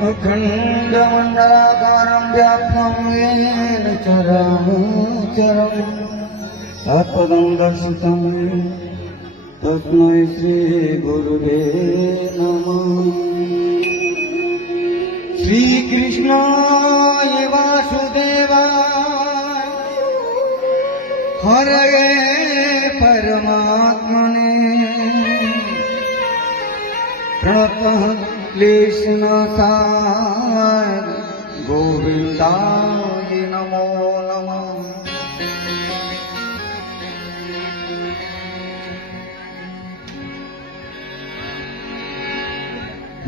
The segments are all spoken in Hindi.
अखण्डमण्डलाकारं व्याप्तं येन चराचरं तत्पदं दर्शितं तस्मै श्रीगुरुवे नमः। श्रीकृष्णाय वासुदेवाय हरये परमात्मने प्रणतः क्लेशनाशाय गोविन्दाय नमो नमः।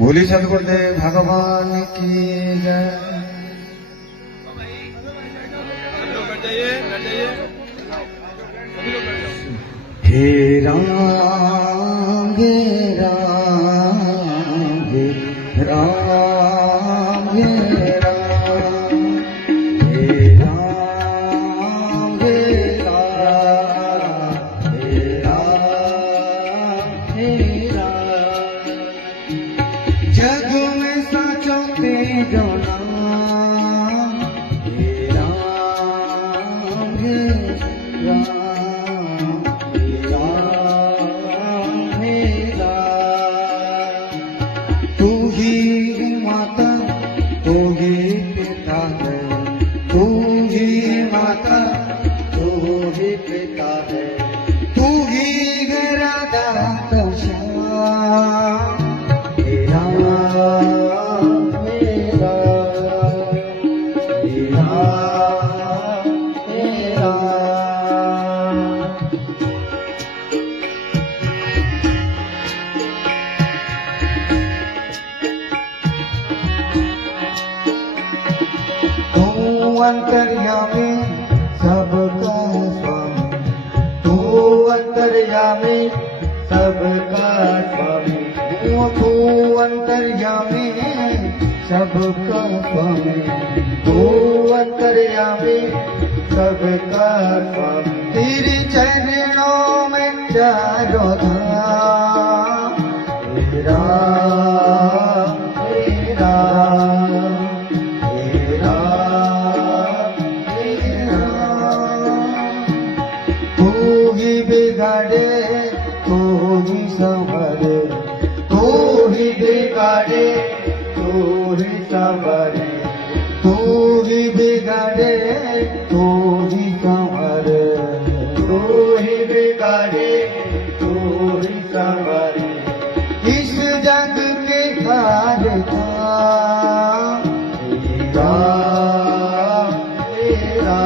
बोली सद्गुरुदेव भगवान की जय। हे राम हे राम हे राम हे राम हे राम हे राम हे राम हे राम। जग में साचो तेरो नाम हे राम हे राम हे राम हे राम। तू ही माता तू ही पिता है, तू ही माता तू ही पिता है, तू ही राधा श्याम। मेरा मेरा मेरा मेरा। तू अंतर्यामी सबका स्वामी, तू अंतर्यामी सबका स्वामी, तू अंतर्यामी सबका स्वामी, तू अंतर्यामी सबका स्वामी। तेरे चरणों में चारों धाम मेरा मेरा मेरा मेरा। तू ही बिगाड़े तू ही संभरे, तू ही बिगाड़े तू ही संभरे, तू ही बिगाड़े तू ही संभरे, तू ही बिगाड़े तू ही संभरे। इस जग के कारता मेरा मेरा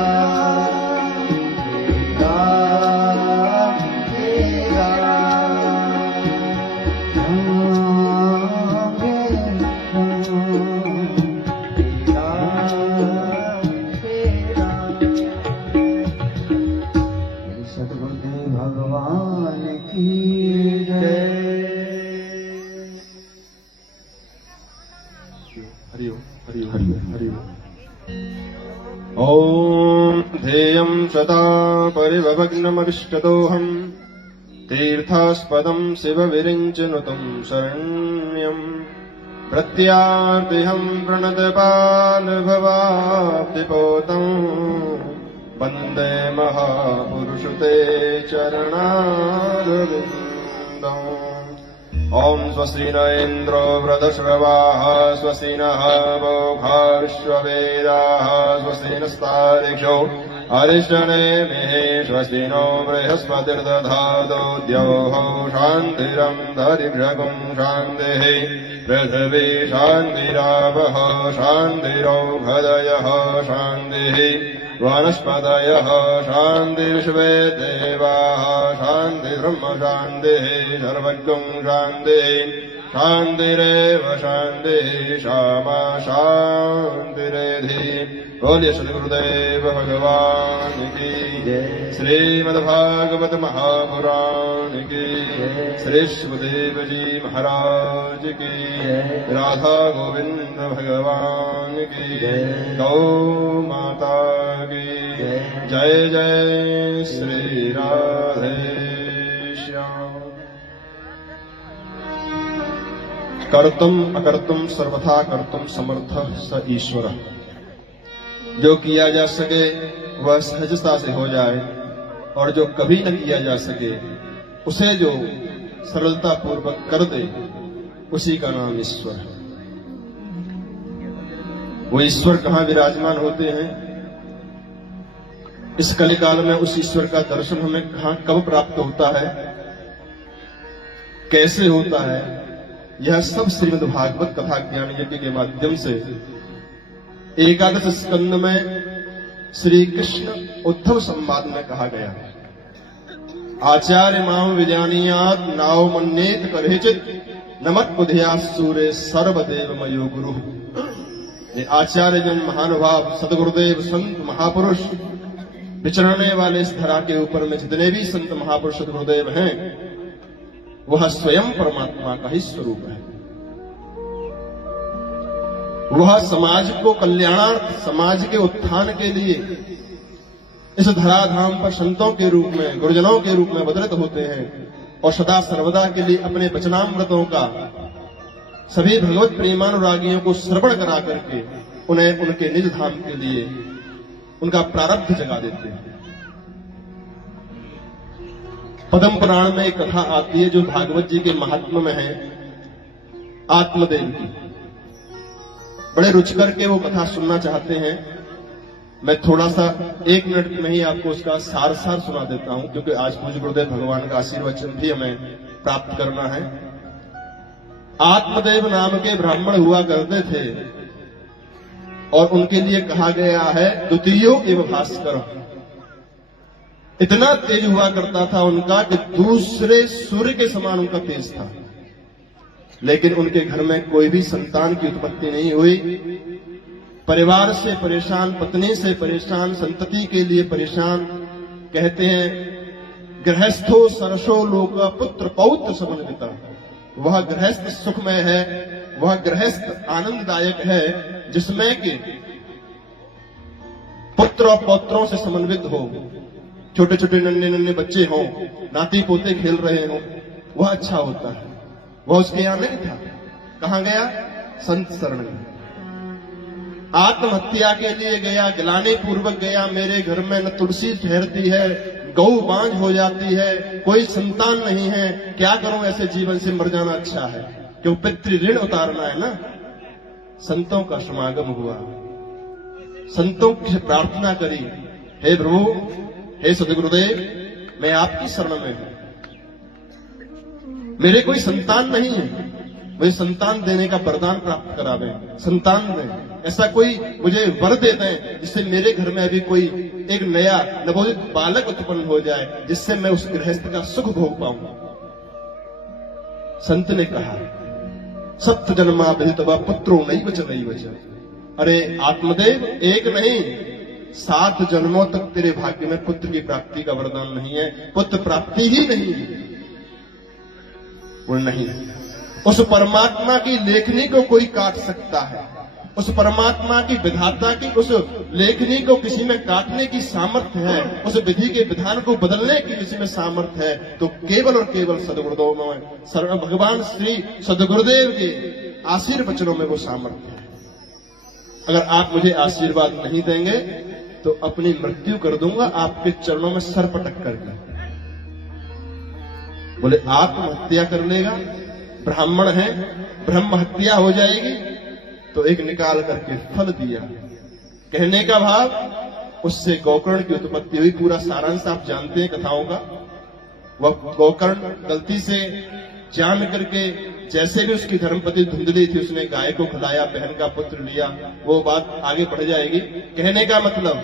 मेरा मेरा। सद्गुरुदेव भगवान की जय। हरि ओम हरि ओम हरि ओम। ॐ ध्येयं सदा परिभवग्नमविष्टदोहम् तीर्थास्पदं शिवविरिञ्चनुतं शरण्यम् प्रत्यार्तिहं प्रणतपालभवाब्धिपोतं वन्दे महापुरुषते चरणारविन्दम्। ॐ स्वस्ति न इन्द्रो वृधश्रवाः स्वस्ति नः वोघार्ष्ववेदाः स्वस्ति नस्तारिक्षो अरिष्टनेमिः स्वस्ति नो बृहस्पतिर्दधातु द्यौः शान्तिरन्तरिक्षगुं शान्तिः पृथिवी शान्तिरापः शान्तिरौषधयः शान्तिः वनस्पतयः शान्तिर्विश्वे देवाः शान्तिर्ब्रह्म शान्तिः सर्वज्ञं शान्तिः शान्तिरेव शान्तिः क्षमा शान्तिरेधि। बोलिए सद्गुरुदेव भगवान की जय। श्रीमद्भागवत महापुराण की श्री सुखदेव जी महाराज की राधा गोविंद भगवान की गौ माता की जय जय श्री राधे श्याम। कर्तुम अकर्तुम सर्वथा कर्तुम समर्थ स ईश्वर। जो किया जा सके वह सहजता से हो जाए, और जो कभी न किया जा सके उसे जो सरलता पूर्वक कर दे, उसी का नाम ईश्वर है। वो ईश्वर कहाँ विराजमान होते हैं? इस कलिकाल में उस ईश्वर का दर्शन हमें कहाँ कब प्राप्त होता है, कैसे होता है, यह सब श्रीमद् भागवत कथा ज्ञान यज्ञ के माध्यम से एकादश स्कंद में श्री कृष्ण उद्धव संवाद में कहा गया। आचार्य माम विजानीयात नाव मन्नेत करेचित नमत बुधिया सूर्य सर्वदेव मयो गुरु। ये आचार्य जन महानुभाव सदगुरुदेव संत महापुरुष विचरने वाले इस धरा के ऊपर में जितने भी संत महापुरुष सदगुरुदेव हैं, वह स्वयं परमात्मा का ही स्वरूप है। वह समाज को कल्याणार्थ, समाज के उत्थान के लिए इस धराधाम पर संतों के रूप में, गुरुजनों के रूप में अवतरित होते हैं, और सदा सर्वदा के लिए अपने वचनामृतों का सभी भगवत प्रेमानुरागियों को श्रवण करा करके उन्हें उनके निज धाम के लिए उनका प्रारब्ध जगा देते हैं। पद्म पुराण में एक कथा आती है जो भागवत जी के महात्म्य में है, आत्मदेव की। बड़े रुच करके वो कथा सुनना चाहते हैं। मैं थोड़ा सा 1 मिनट में ही आपको उसका सार सुना देता हूं, क्योंकि आज पूज्य गुरुदेव भगवान का आशीर्वचन भी हमें प्राप्त करना है। आत्मदेव नाम के ब्राह्मण हुआ करते थे, और उनके लिए कहा गया है द्वितीयो एव भास्कर। इतना तेज हुआ करता था उनका कि दूसरे सूर्य के समान उनका तेज था, लेकिन उनके घर में कोई भी संतान की उत्पत्ति नहीं हुई। परिवार से परेशान, पत्नी से परेशान, संतति के लिए परेशान। कहते हैं गृहस्थो सरसो लोक पुत्र पौत्र समन्विता। वह गृहस्थ सुखमय है, वह गृहस्थ आनंददायक है जिसमें कि पुत्र और पौत्रों से समन्वित हो, छोटे छोटे नन्हे नन्हे बच्चे हों, नाती पोते खेल रहे हों, वह अच्छा होता है। वह उसके यहां नहीं था। कहां गया? संत शरण में। आत्महत्या के लिए गया, गिलानी पूर्वक गया। मेरे घर में न तुलसी ठहरती है, गौ बांझ हो जाती है, कोई संतान नहीं है, क्या करूं? ऐसे जीवन से मर जाना अच्छा है, क्यों पितृ ऋण उतारना है ना। संतों का समागम हुआ, संतों से प्रार्थना करी, हे प्रभु, हे सदगुरुदेव, मैं आपकी शरण में हूं। मेरे कोई संतान नहीं है, मुझे संतान देने का वरदान प्राप्त करावे। संतान में ऐसा कोई मुझे वर दे दें जिससे मेरे घर में अभी कोई एक नया नवोदित बालक उत्पन्न हो जाए, जिससे मैं उस गृहस्थ का सुख भोग पाऊं। संत ने कहा सप्त जन्मा विदितवा पुत्रो नहीं वच। अरे आत्मदेव, एक नहीं 7 जन्मों तक तेरे भाग्य में पुत्र की प्राप्ति का वरदान नहीं है, पुत्र प्राप्ति ही नहीं है। वो नहीं, उस परमात्मा की लेखनी को कोई काट सकता है, उस परमात्मा की विधाता की उस लेखनी को किसी में काटने की सामर्थ्य है, उस विधि के विधान को बदलने की किसी में सामर्थ्य है, तो केवल और केवल सदगुरुदेव में, भगवान श्री सदगुरुदेव के आशीर्वचनों में वो सामर्थ्य है। अगर आप मुझे आशीर्वाद नहीं देंगे तो अपनी मृत्यु कर दूंगा आपके चरणों में सर पटक करके। बोले आत्महत्या कर लेगा, ब्राह्मण है, ब्रह्म हत्या हो जाएगी। तो एक निकाल करके फल दिया। कहने का भाव, उससे गोकर्ण की उत्पत्ति हुई। पूरा सारांश आप जानते हैं कथाओं का। वह गोकर्ण गलती से जान करके, जैसे भी उसकी धर्मपति धुंधली थी, उसने गाय को खिलाया, बहन का पुत्र लिया। वो बात आगे बढ़ जाएगी। कहने का मतलब,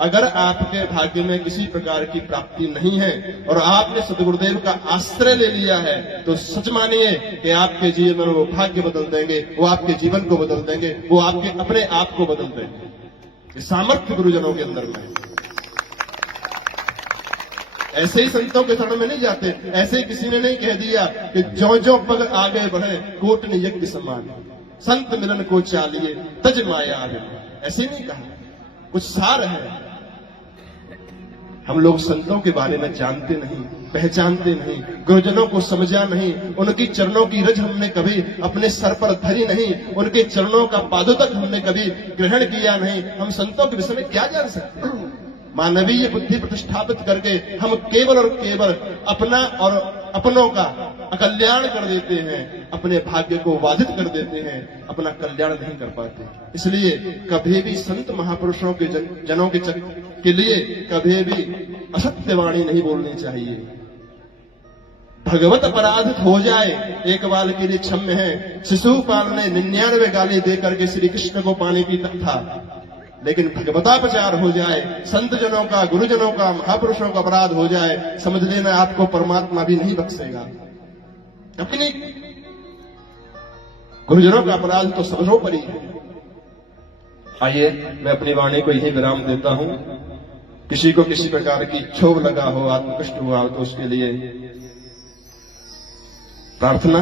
अगर आपके भाग्य में किसी प्रकार की प्राप्ति नहीं है और आपने सदगुरुदेव का आश्रय ले लिया है, तो सच मानिए कि आपके जीवन में वो भाग्य बदल देंगे, वो आपके जीवन को बदल देंगे, वो आपके अपने आप को बदल देंगे। ये सामर्थ्य गुरुजनों के अंदर में। ऐसे ही संतों के शरण में नहीं जाते। ऐसे ही किसी ने नहीं कह दिया कि जो जो पग आगे बढ़े कोटन यज्ञ समान, संत मिलन को चालिए तज माया आगे। ऐसे नहीं कहा, कुछ सार है। हम लोग संतों के बारे में जानते नहीं। पहचानते नहीं, गुरुजनों को समझा नहीं, उनकी चरणों की रज हमने कभी अपने सर पर धरी नहीं, उनके चरणों का पादोदक हमने कभी ग्रहण किया नहीं, हम संतों के विषय में क्या जान सकते हैं? मानवीय बुद्धि प्रतिष्ठापित करके हम केवल और केवल अपना और अपनों का अकल्याण कर देते हैं, अपने भाग्य को बाधित कर देते हैं, अपना कल्याण नहीं कर पाते। इसलिए कभी भी संत महापुरुषों के जनों के लिए कभी भी असत्य वाणी नहीं बोलनी चाहिए। भगवत अपराध हो जाए एक बाल के लिए क्षम्य है। शिशुपाल ने 99 गाली दे करके श्री कृष्ण को पानी पीता था, लेकिन भगवतापचार हो जाए, संत जनों का, गुरुजनों का, महापुरुषों का अपराध हो जाए, समझ लेना आपको परमात्मा भी नहीं बख्शेगा। अपनी गुरुजनों का अपराध तो सर्वोपरि है। आइए मैं अपनी वाणी को यही विराम देता हूं। किसी को किसी प्रकार की क्षोभ लगा हो, आत्मकष्ट हुआ हो, तो उसके लिए प्रार्थना,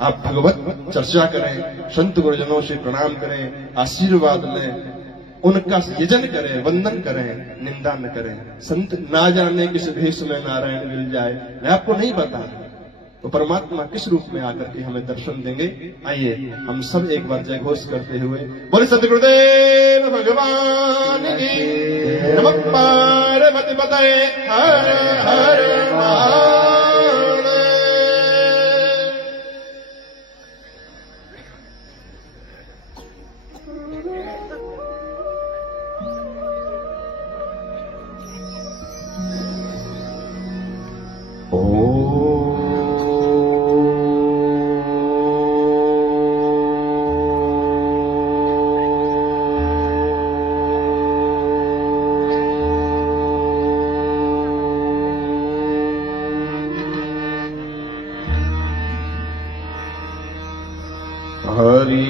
आप भगवत चर्चा करें, संत गुरुजनों से प्रणाम करें, आशीर्वाद लें, उनका यजन करें, वंदन करें, निंदा न करें। संत ना जाने किस भेष में नारायण मिल जाए, मैं आपको नहीं बता तो परमात्मा किस रूप में आकर के हमें दर्शन देंगे। आइए हम सब एक बार जय घोष करते हुए बोले सतगुरुदेव भगवान की। नमः पार्वती पतये हर हर महादेव। हरि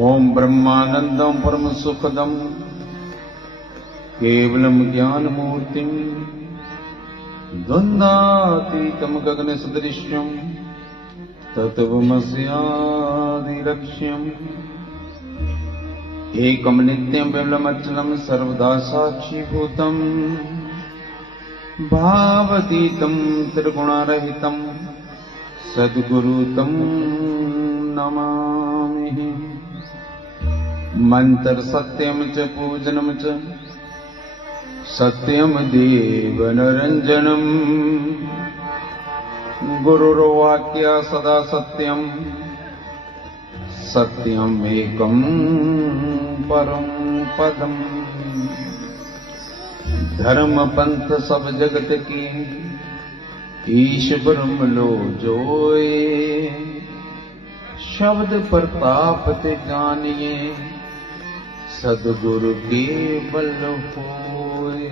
ओम ब्रह्मानंदं परम सुखदं केवलं ज्ञानमूर्तिं द्वन्द्वातीतं गगनसदृश्यं तत्त्वमस्यादिलक्ष्यम् एकं नित्यं विमलमचलं सर्वदा साक्षीभूतं भावातीतं त्रिगुणरहितं सद्गुरुं नमामि। मंत्र सत्यं च पूजनं च सत्यं देवनरञ्जनं गुरुर्वाक्य सदा सत्यं सत्यमेकं परम पदम। धर्म पंथ सब जगत की ईश्वर लो जोए। शब्द प्रताप ते जानिए सदगुरु केवल होए।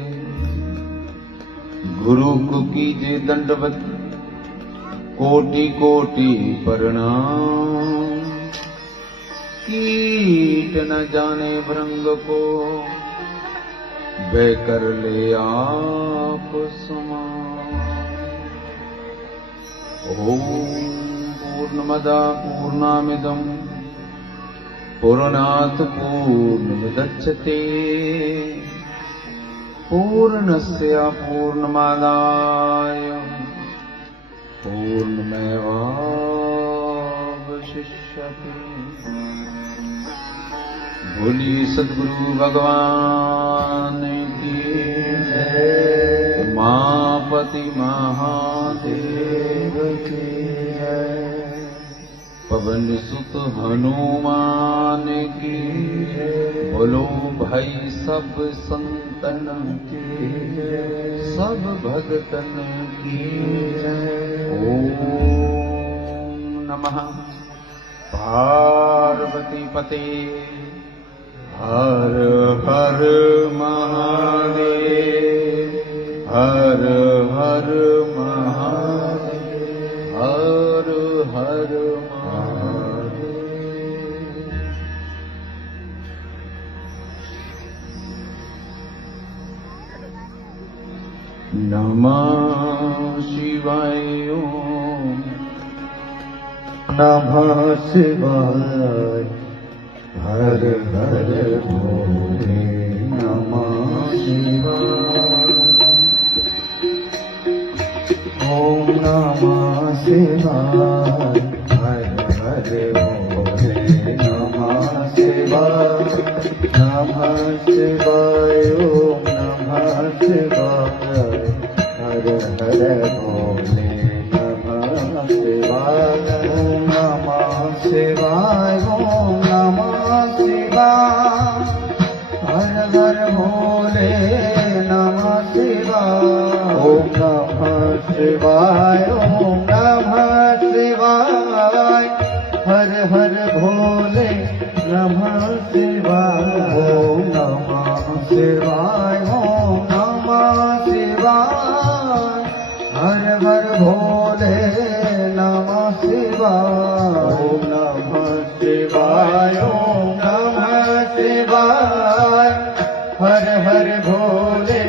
गुरु को कीजे दंडवत कोटि कोटि प्रणाम। कीट न जाने भृंग को वह कर ले आप समान। ओम पूर्णमदा पूर्णामिदं पूर्णात् पूर्णमुदच्यते पूर्णस्य पूर्णमादाय पूर्णमेवावशिष्यते। बोलिए सद्गुरु भगवान की जय। उमापति महादेव की जय। पवन सुत हनुमान की जय। बोलो भाई सब संतन की जय, सब भगतन की जय। ओम नमः पार्वती पते हर हर महादेव। हर हर महादेव। हर हर महादेव। नमः शिवाय। ओम नमः शिवाय हर हर भोले नमः शिवाय ओम नमः शिवाय हर हर भोले नमः शिवाय नमः शिवाय ओम नमः शिवाय हर हर भोले नमः शिवाय ओम नमः शिवाय ओम नमः शिवाय हर हर भोले नमः शिवाय ओम नमः शिवाय ओम नमः शिवाय हर हर भोले नमः शिवाय ओम नमः शिवाय ओम नमः शिवाय हर हर भोले नमः शिवाय ओम नमः शिवाय ओम नमः शिवाय हर हर भोले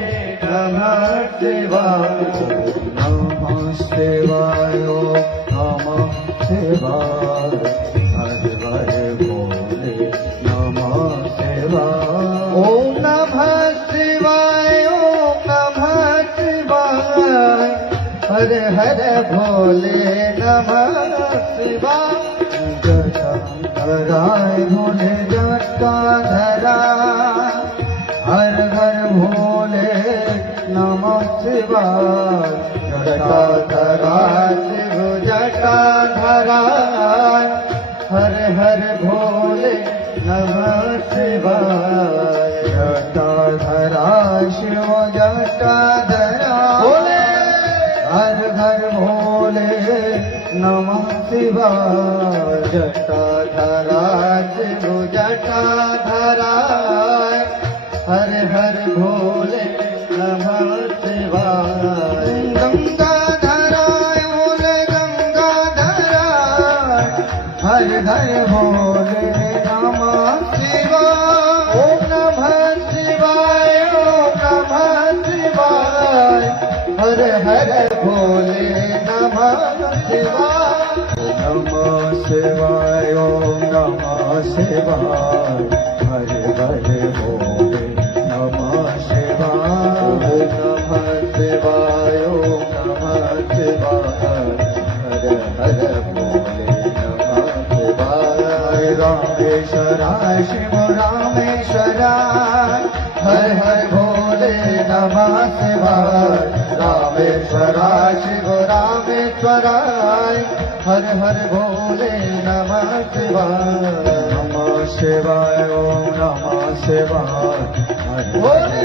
नमः शिवाय नमः शिवाय ओम नमः शिवाय हर हर भोले नमः शिवाय ओम नमः शिवाय ओम नमः शिवाय हर हर भोले नमः शिवाय जटाधराय भोले जटाधराय हर हर भोले नमः शिवाय जटाधराय शिव जटाधराय हर हर भोले नमः शिवाय जटाधराय शिव जटाधराय भोले हर हर भोले नमः शिवाय जटाधराय शिव जटाधराय हर हर भोले नमः शिवाय गंगाधराय भोले गंगाधराय हर हर भोले नमः शिवाय ओम नमः शिवाय ओम नमः शिवाय हर हर भोले नमः शिवाय नमः शिवाय ओम नमः शिवाय हर हर भोले नमः शिवाय नमः शिवाय ओम नमः शिवाय हर हर भोले नमः शिवाय रामेश्वराय शिव रामेश्वराय हर हर भोले नमः शिवाय रामेश्वराय शिव रामेश्वराय हर हर भोले नमः शिवाय नमः शिवाय ओम नमः शिवाय हर भोले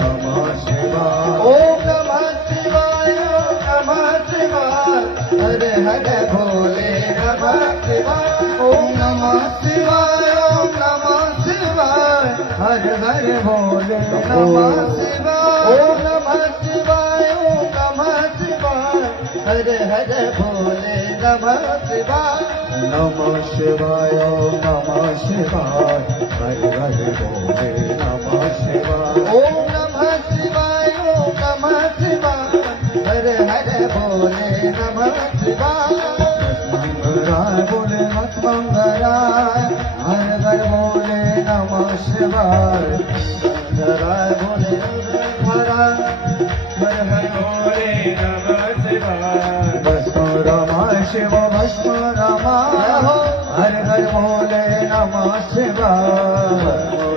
नमः शिवाय ओम नमः शिवाय ओम नमः शिवाय हर हर भोले नमः शिवाय ओम नमः शिवाय ओम नमः शिवाय हर हर भोले नमः शिवाय ओम नमः शिवाय ओम नमः शिवाय हर हर भोले नमः शिवाय नमः शिवाय ओम नमः शिवाय हर हर भोले नमः शिवाय ओम नमः शिवाय ओम नमः शिवाय हर हर भोले नमः शिवाय मंगराय भोले मत मंगराय हर हर भोले नमः शिवाय धराय भोले धराय हर हर भोले नमः शिवाय भस्म रमाय शिव भस्म रमाय हर हर भोले नमः शिवाय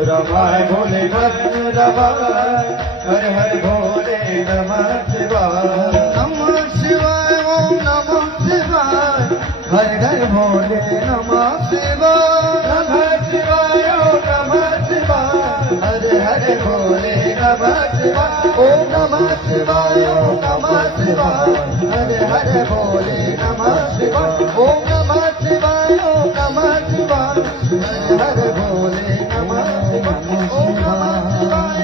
रमाय भोले भस्म रमाय हर हर भोले नमः शिवाय नमः शिवाय ओम नमः शिवाय हर हर भोले नमः शिवाय नमः शिवाय ओम नमः शिवाय हर हर भोले नमः शिवाय ओम नमः शिवाय ओम नमः शिवाय हर हर भोले नमः शिवाय ओम नमः शिवाय ओम नमः शिवाय हर हर भोले नमः शिवाय ओम नमः शिवाय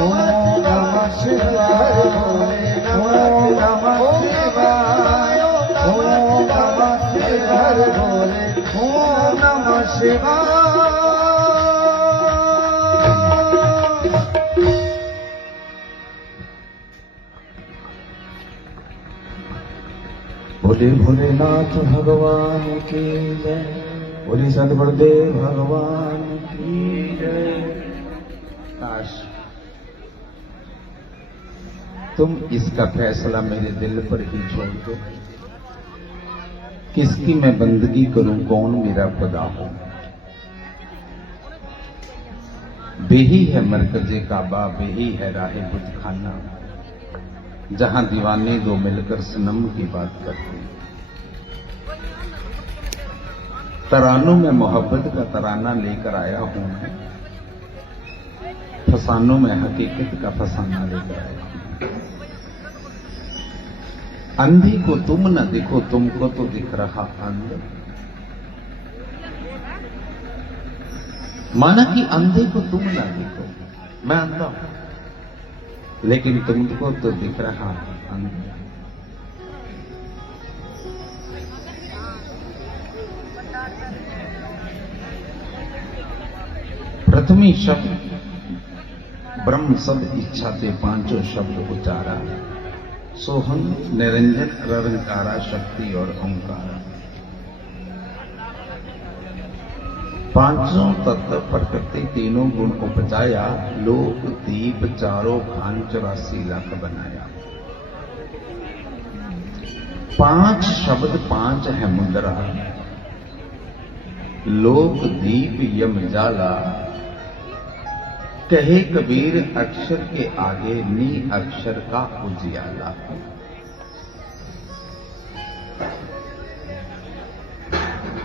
ओम नमः शिवाय भोले नमः शिवाय ओम नमः शिवाय भोले ओम नमः शिवाय बोले भोलेनाथ भगवान की जय, बोले सदगुरुदेव भगवान की जय। काश तुम इसका फैसला मेरे दिल पर ही छोड़ दो, किसकी मैं बंदगी करूं, कौन मेरा खुदा हो। बेही है मरकजे काबा, बेही है राहे बुतखाना, जहां दीवाने दो मिलकर सनम की बात करते हैं। तरानों में मोहब्बत का तराना लेकर आया हूं मैं, फसानों में हकीकत का फसाना लेकर आया हूं। अंधी को तुम न देखो, तुमको तो दिख रहा अंध। माना कि अंधे को तुम न देखो, मैं अंधा हूं, लेकिन तुमको तो दिख रहा अंध। प्रथमी शब्द ब्रह्म सब इच्छा से पांचों शब्द उचारा, सोहम निरंजन निरंकारा शक्ति और ओंकार। पांचों तत्व प्रकृति तीनों गुण उपजाया, लोक दीप चारों खान 84 लाख बनाया। पांच शब्द पांच है मुद्रा, लोक दीप यम जाला, कहे कबीर अक्षर के आगे नी अक्षर का उजियाला।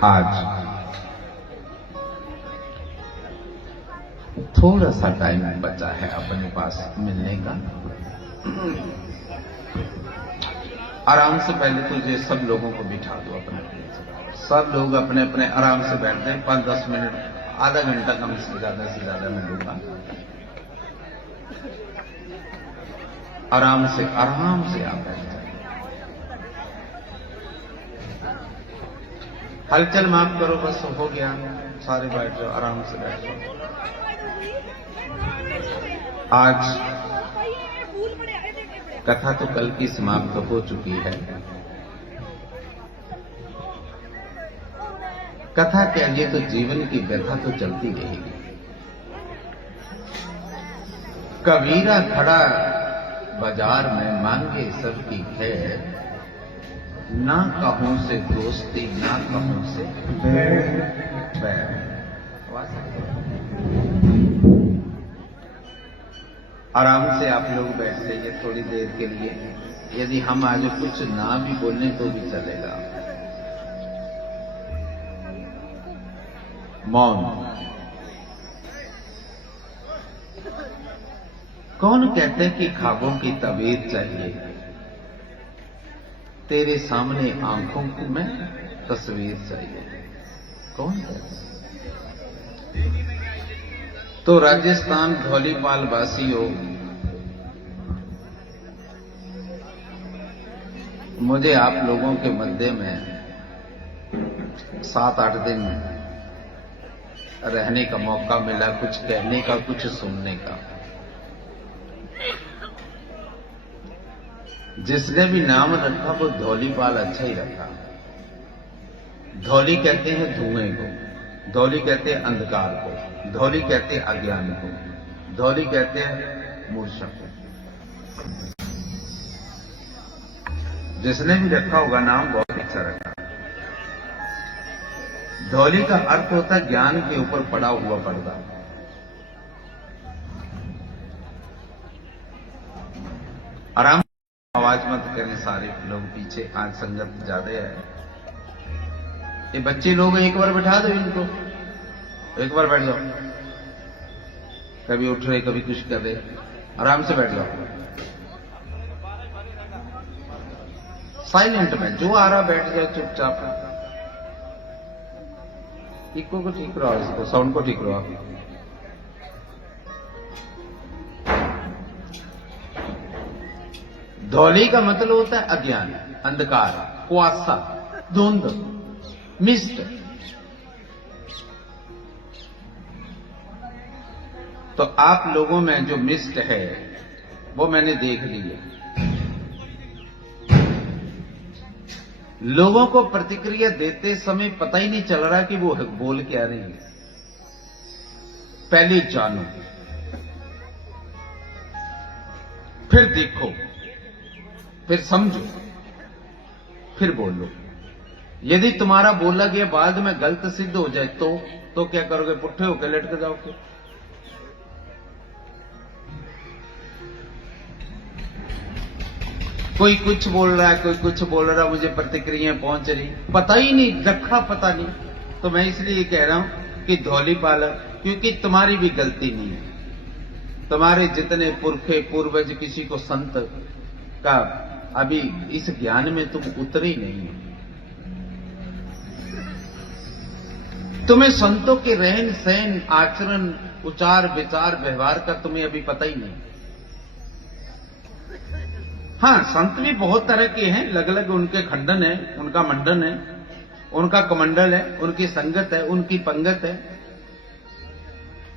आज थोड़ा सा टाइम बचा है अपने पास मिलने का। आराम से पहले तो ये सब लोगों को बिठा दो अपने, सब लोग अपने अपने आराम से बैठ जाए। 5-10 मिनट, आधा घंटा कम से ज्यादा मैं लूंगा। आराम से आप बैठ जाए। हलचल माफ करो, बस हो गया, सारे बैठ जाओ, आराम से बैठ जाओ। आज कथा तो कल की समाप्त हो चुकी है। कथा क्या, ये तो जीवन की व्यथा तो चलती रहेगी। कबीरा खड़ा बाजार में मांगे सबकी खैर, ना कहूं से दोस्ती ना कहूं से बैर। आराम से आप लोग बैठ जाइए थोड़ी देर के लिए। यदि हम आज कुछ ना भी बोलने तो भी चलेगा। मौन। कौन कहते कि ख्वाबों की तबीर चाहिए, तेरे सामने आंखों की में तस्वीर चाहिए। कौन कहते? तो राजस्थान धौलीपाल वासियों, मुझे आप लोगों के मध्य में 7-8 दिन रहने का मौका मिला, कुछ कहने का, कुछ सुनने का। जिसने भी नाम रखा वो धौलीपाल अच्छा ही रखा। धौली कहते हैं धुएं को, धौली कहते हैं अंधकार को, धौली कहते हैं अज्ञान को, धौली कहते हैं मूर्छा को। जिसने भी रखा होगा नाम बहुत अच्छा रखा। धौली का अर्थ होता है ज्ञान के ऊपर पड़ा हुआ पर्दा। आराम, आवाज मत करें सारे लोग पीछे, आज संगत ज्यादा है। ये बच्चे लोग एक बार बैठा दो इनको, एक बार बैठ जाओ। कभी उठ रहे कभी कुछ कर रहे, आराम से बैठ जाओ। साइलेंट में जो आ रहा बैठ जाओ चुपचाप। इको को ठीक करो, इसको साउंड को ठीक करो आप। धौली का मतलब होता है अज्ञान, अंधकार, कुआसा, धुंध, मिस्ट। तो आप लोगों में जो मिस्ट है वो मैंने देख ली है। लोगों को प्रतिक्रिया देते समय पता ही नहीं चल रहा कि वो बोल क्या रही है। पहले जानो, फिर देखो, फिर समझो, फिर बोलो। यदि तुम्हारा बोला गया बाद में गलत सिद्ध हो जाए तो क्या करोगे? पुट्ठे होकर लटक जाओगे। कोई कुछ बोल रहा है, कोई कुछ बोल रहा है, मुझे प्रतिक्रियाएं पहुंच रही, पता ही नहीं रखा, पता नहीं। तो मैं इसलिए कह रहा हूं कि धौली पालक, क्योंकि तुम्हारी भी गलती नहीं है। तुम्हारे जितने पुरखे पूर्वज किसी को संत का अभी इस ज्ञान में तुम उतरे ही नहीं हो। तुम्हें संतों के रहन सहन, आचरण, उचार, विचार, व्यवहार का तुम्हें अभी पता ही नहीं। हां, संत भी बहुत तरह के हैं, अलग अलग उनके खंडन है, उनका मंडन है, उनका कमंडल है, उनकी संगत है, उनकी पंगत है,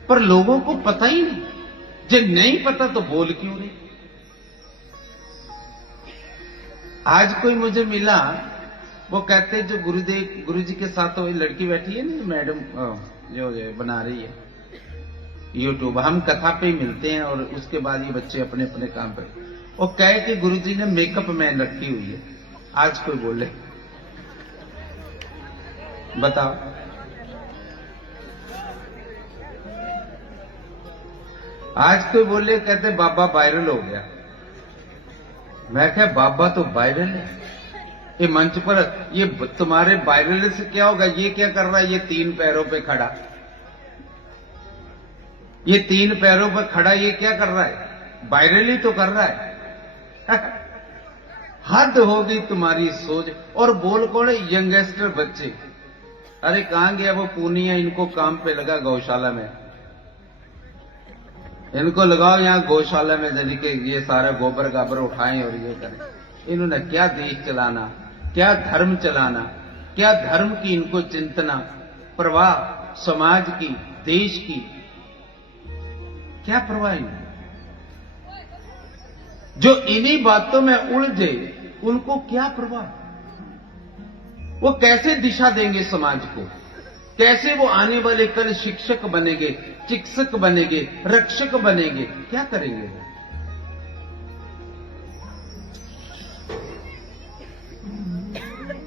पर लोगों को पता ही नहीं। जब नहीं पता तो बोल क्यों नहीं? आज कोई मुझे मिला, वो कहते जो गुरु जी के साथ वो लड़की बैठी है ना, मैडम जो बना रही है यूट्यूब, हम कथा पे ही मिलते हैं और उसके बाद ये बच्चे अपने अपने काम पे, वो कहे कि गुरु जी ने मेकअप मैन रखी हुई है। आज कोई बोले, बताओ, आज कोई बोले, कहते बाबा वायरल हो गया। मैं क्या, बाबा तो वायरल है, ये मंच पर, ये तुम्हारे वायरल से क्या होगा? ये क्या कर रहा है? ये 3 पैरों पे खड़ा, ये 3 पैरों पर खड़ा, ये क्या कर रहा है? वायरल ही तो कर रहा है। हद होगी तुम्हारी सोच। और बोल कौन है? यंगस्टर बच्चे। अरे कहां गया वो पूनिया? इनको काम पे लगा गौशाला में, इनको लगाओ यहां गौशाला में, जल्दी के ये सारा गोबर गाबर उठाएं और ये करें। इन्होंने क्या देश चलाना, क्या धर्म चलाना, क्या धर्म की इनको चिंतना, परवाह, समाज की, देश की क्या परवाह इन्हें? जो इन्हीं बातों में उलझे, उनको क्या परवाह? वो कैसे दिशा देंगे समाज को? कैसे वो आने वाले कल शिक्षक बनेंगे, चिकित्सक बनेंगे, रक्षक बनेंगे? क्या करेंगे वो?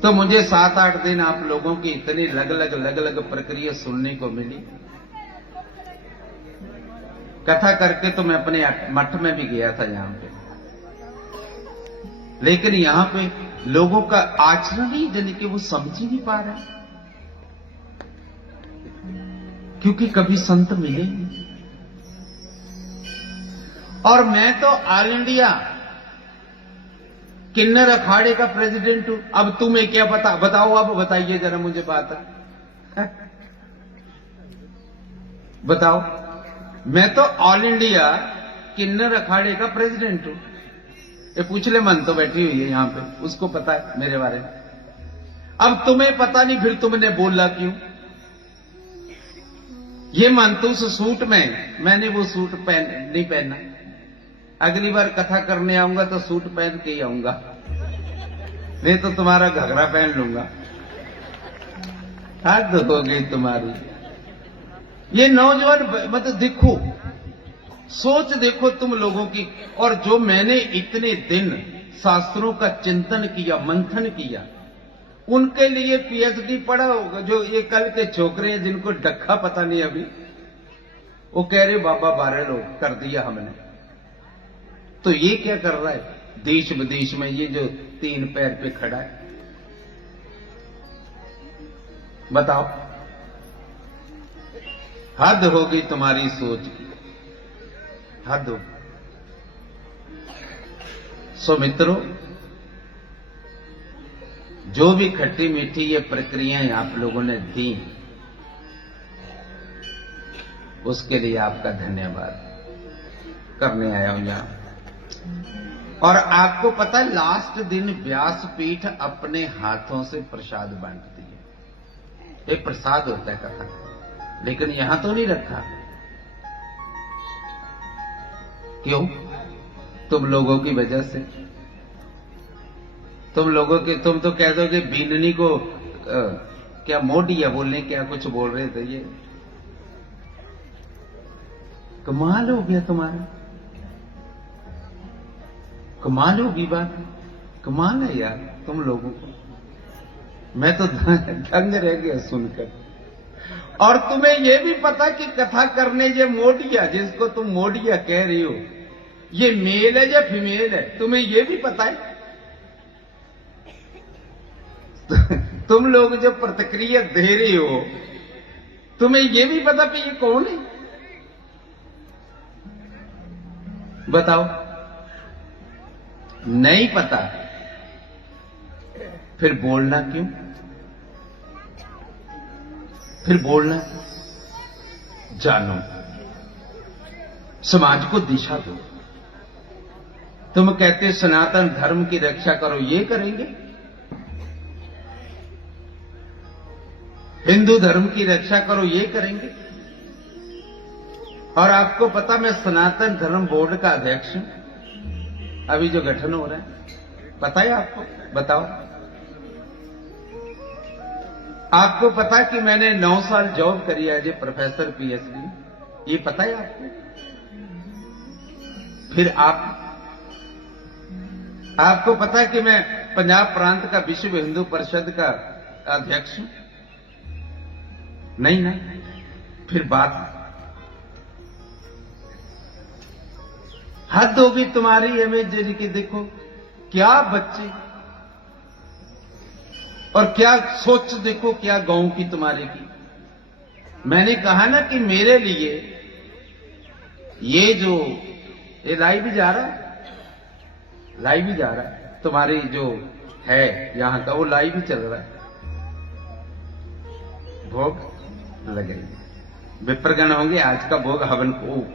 तो मुझे 7-8 दिन आप लोगों की इतनी अलग अलग प्रक्रिया सुनने को मिली। कथा करके तो मैं अपने मठ में भी गया था यहां पे, लेकिन यहां पे लोगों का आचरण ही जन के वो समझ ही नहीं पा रहे, क्योंकि कभी संत मिले नहीं। और मैं तो ऑल इंडिया किन्नर अखाड़े का प्रेसिडेंट हूं। अब तुम्हें क्या पता? बताओ, अब बताइए जरा मुझे बात है? बताओ, मैं तो ऑल इंडिया किन्नर अखाड़े का प्रेसिडेंट हूं। ये पूछ ले, मन तो बैठी हुई है यहां पे, उसको पता है मेरे बारे में। अब तुम्हें पता नहीं, फिर तुमने बोला क्यों? ये मन तो उस सूट में, मैंने वो सूट नहीं पहना। अगली बार कथा करने आऊंगा तो सूट पहन के ही आऊंगा, नहीं तो तुम्हारा घघरा पहन लूंगा। हद हो गई तुम्हारी। ये नौजवान मतलब देखो, सोच देखो तुम लोगों की। और जो मैंने इतने दिन शास्त्रों का चिंतन किया, मंथन किया, उनके लिए पीएचडी पढ़ा होगा। जो ये कल के छोकरे हैं जिनको डक्का पता नहीं अभी, वो कह रहे बाबा वायरल कर दिया हमने। तो ये क्या कर रहा है देश विदेश में, ये जो 3 पैर पे खड़ा है? बताओ, हद हो गई तुम्हारी सोच की, हद हो। सो मित्रों, जो भी खट्टी मीठी ये प्रक्रियाएं आप लोगों ने दी, उसके लिए आपका धन्यवाद करने आया हूं यहां। और आपको पता है, लास्ट दिन व्यासपीठ अपने हाथों से प्रसाद बांटती है। एक प्रसाद होता है कथा, लेकिन यहां तो नहीं रखा। क्यों? तुम लोगों की वजह से। तुम लोगों के, तुम तो कह दोगे बीननी को क्या मोडिया बोलने, क्या कुछ बोल रहे थे। ये कमाल हो गया तुम्हारा, कमाल होगी बात, कमाल है यार तुम लोगों को। मैं तो दंग रह गया सुनकर। और तुम्हें यह भी पता कि कथा करने ये मोडिया, जिसको तुम मोडिया कह रही हो, ये मेल है या फीमेल है, तुम्हें यह भी पता है। तुम लोग जो प्रतिक्रिया दे रहे हो, तुम्हें यह भी पता कि ये कौन है, बताओ। नहीं पता, फिर बोलना क्यों, फिर बोलना। जानो, समाज को दिशा दो। तुम कहते हो सनातन धर्म की रक्षा करो, ये करेंगे। हिंदू धर्म की रक्षा करो, ये करेंगे। और आपको पता, मैं सनातन धर्म बोर्ड का अध्यक्ष हूं, अभी जो गठन हो रहा है, पता है आपको? बताओ। आपको पता कि मैंने 9 साल जॉब करी है एज ए प्रोफेसर पीएचडी, ये पता है आपको? फिर आपको पता है कि मैं पंजाब प्रांत का विश्व हिंदू परिषद का अध्यक्ष हूं? नहीं ना, फिर बात हद होगी तुम्हारी इमेजरी की। देखो क्या बच्चे और क्या सोच, देखो क्या गांव की तुम्हारे की। मैंने कहा ना कि मेरे लिए ये लाइव भी जा रहा है, लाइव भी जा रहा है, तुम्हारी जो है यहां का वो लाइव भी चल रहा है। भोग लगेगा, विप्रगण होंगे, आज का भोग हवन को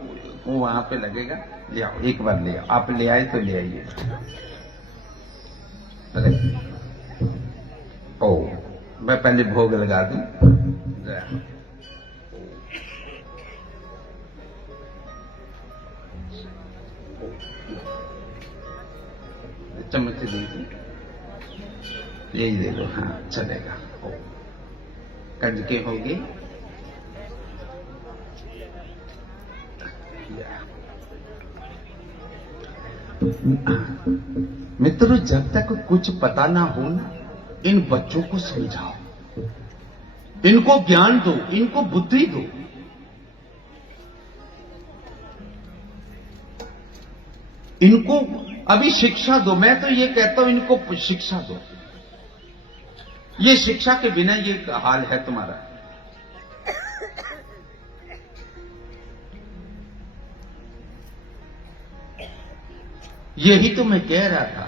वहां पे लगेगा। ले आओ, एक बार ले आओ, आप ले आए तो ले आइए। ओ, मैं पहले भोग लगा दूं। चम्मच दे दीजिए, यही दे दो, हाँ चलेगा। कंजके होंगे, मित्रों, जब तक कुछ पता ना हो ना, इन बच्चों को समझाओ, इनको ज्ञान दो, इनको बुद्धि दो। इनको अभी शिक्षा दो। मैं तो ये कहता हूं, इनको शिक्षा दो। ये शिक्षा के बिना ये हाल है तुम्हारा। यही तो मैं कह रहा था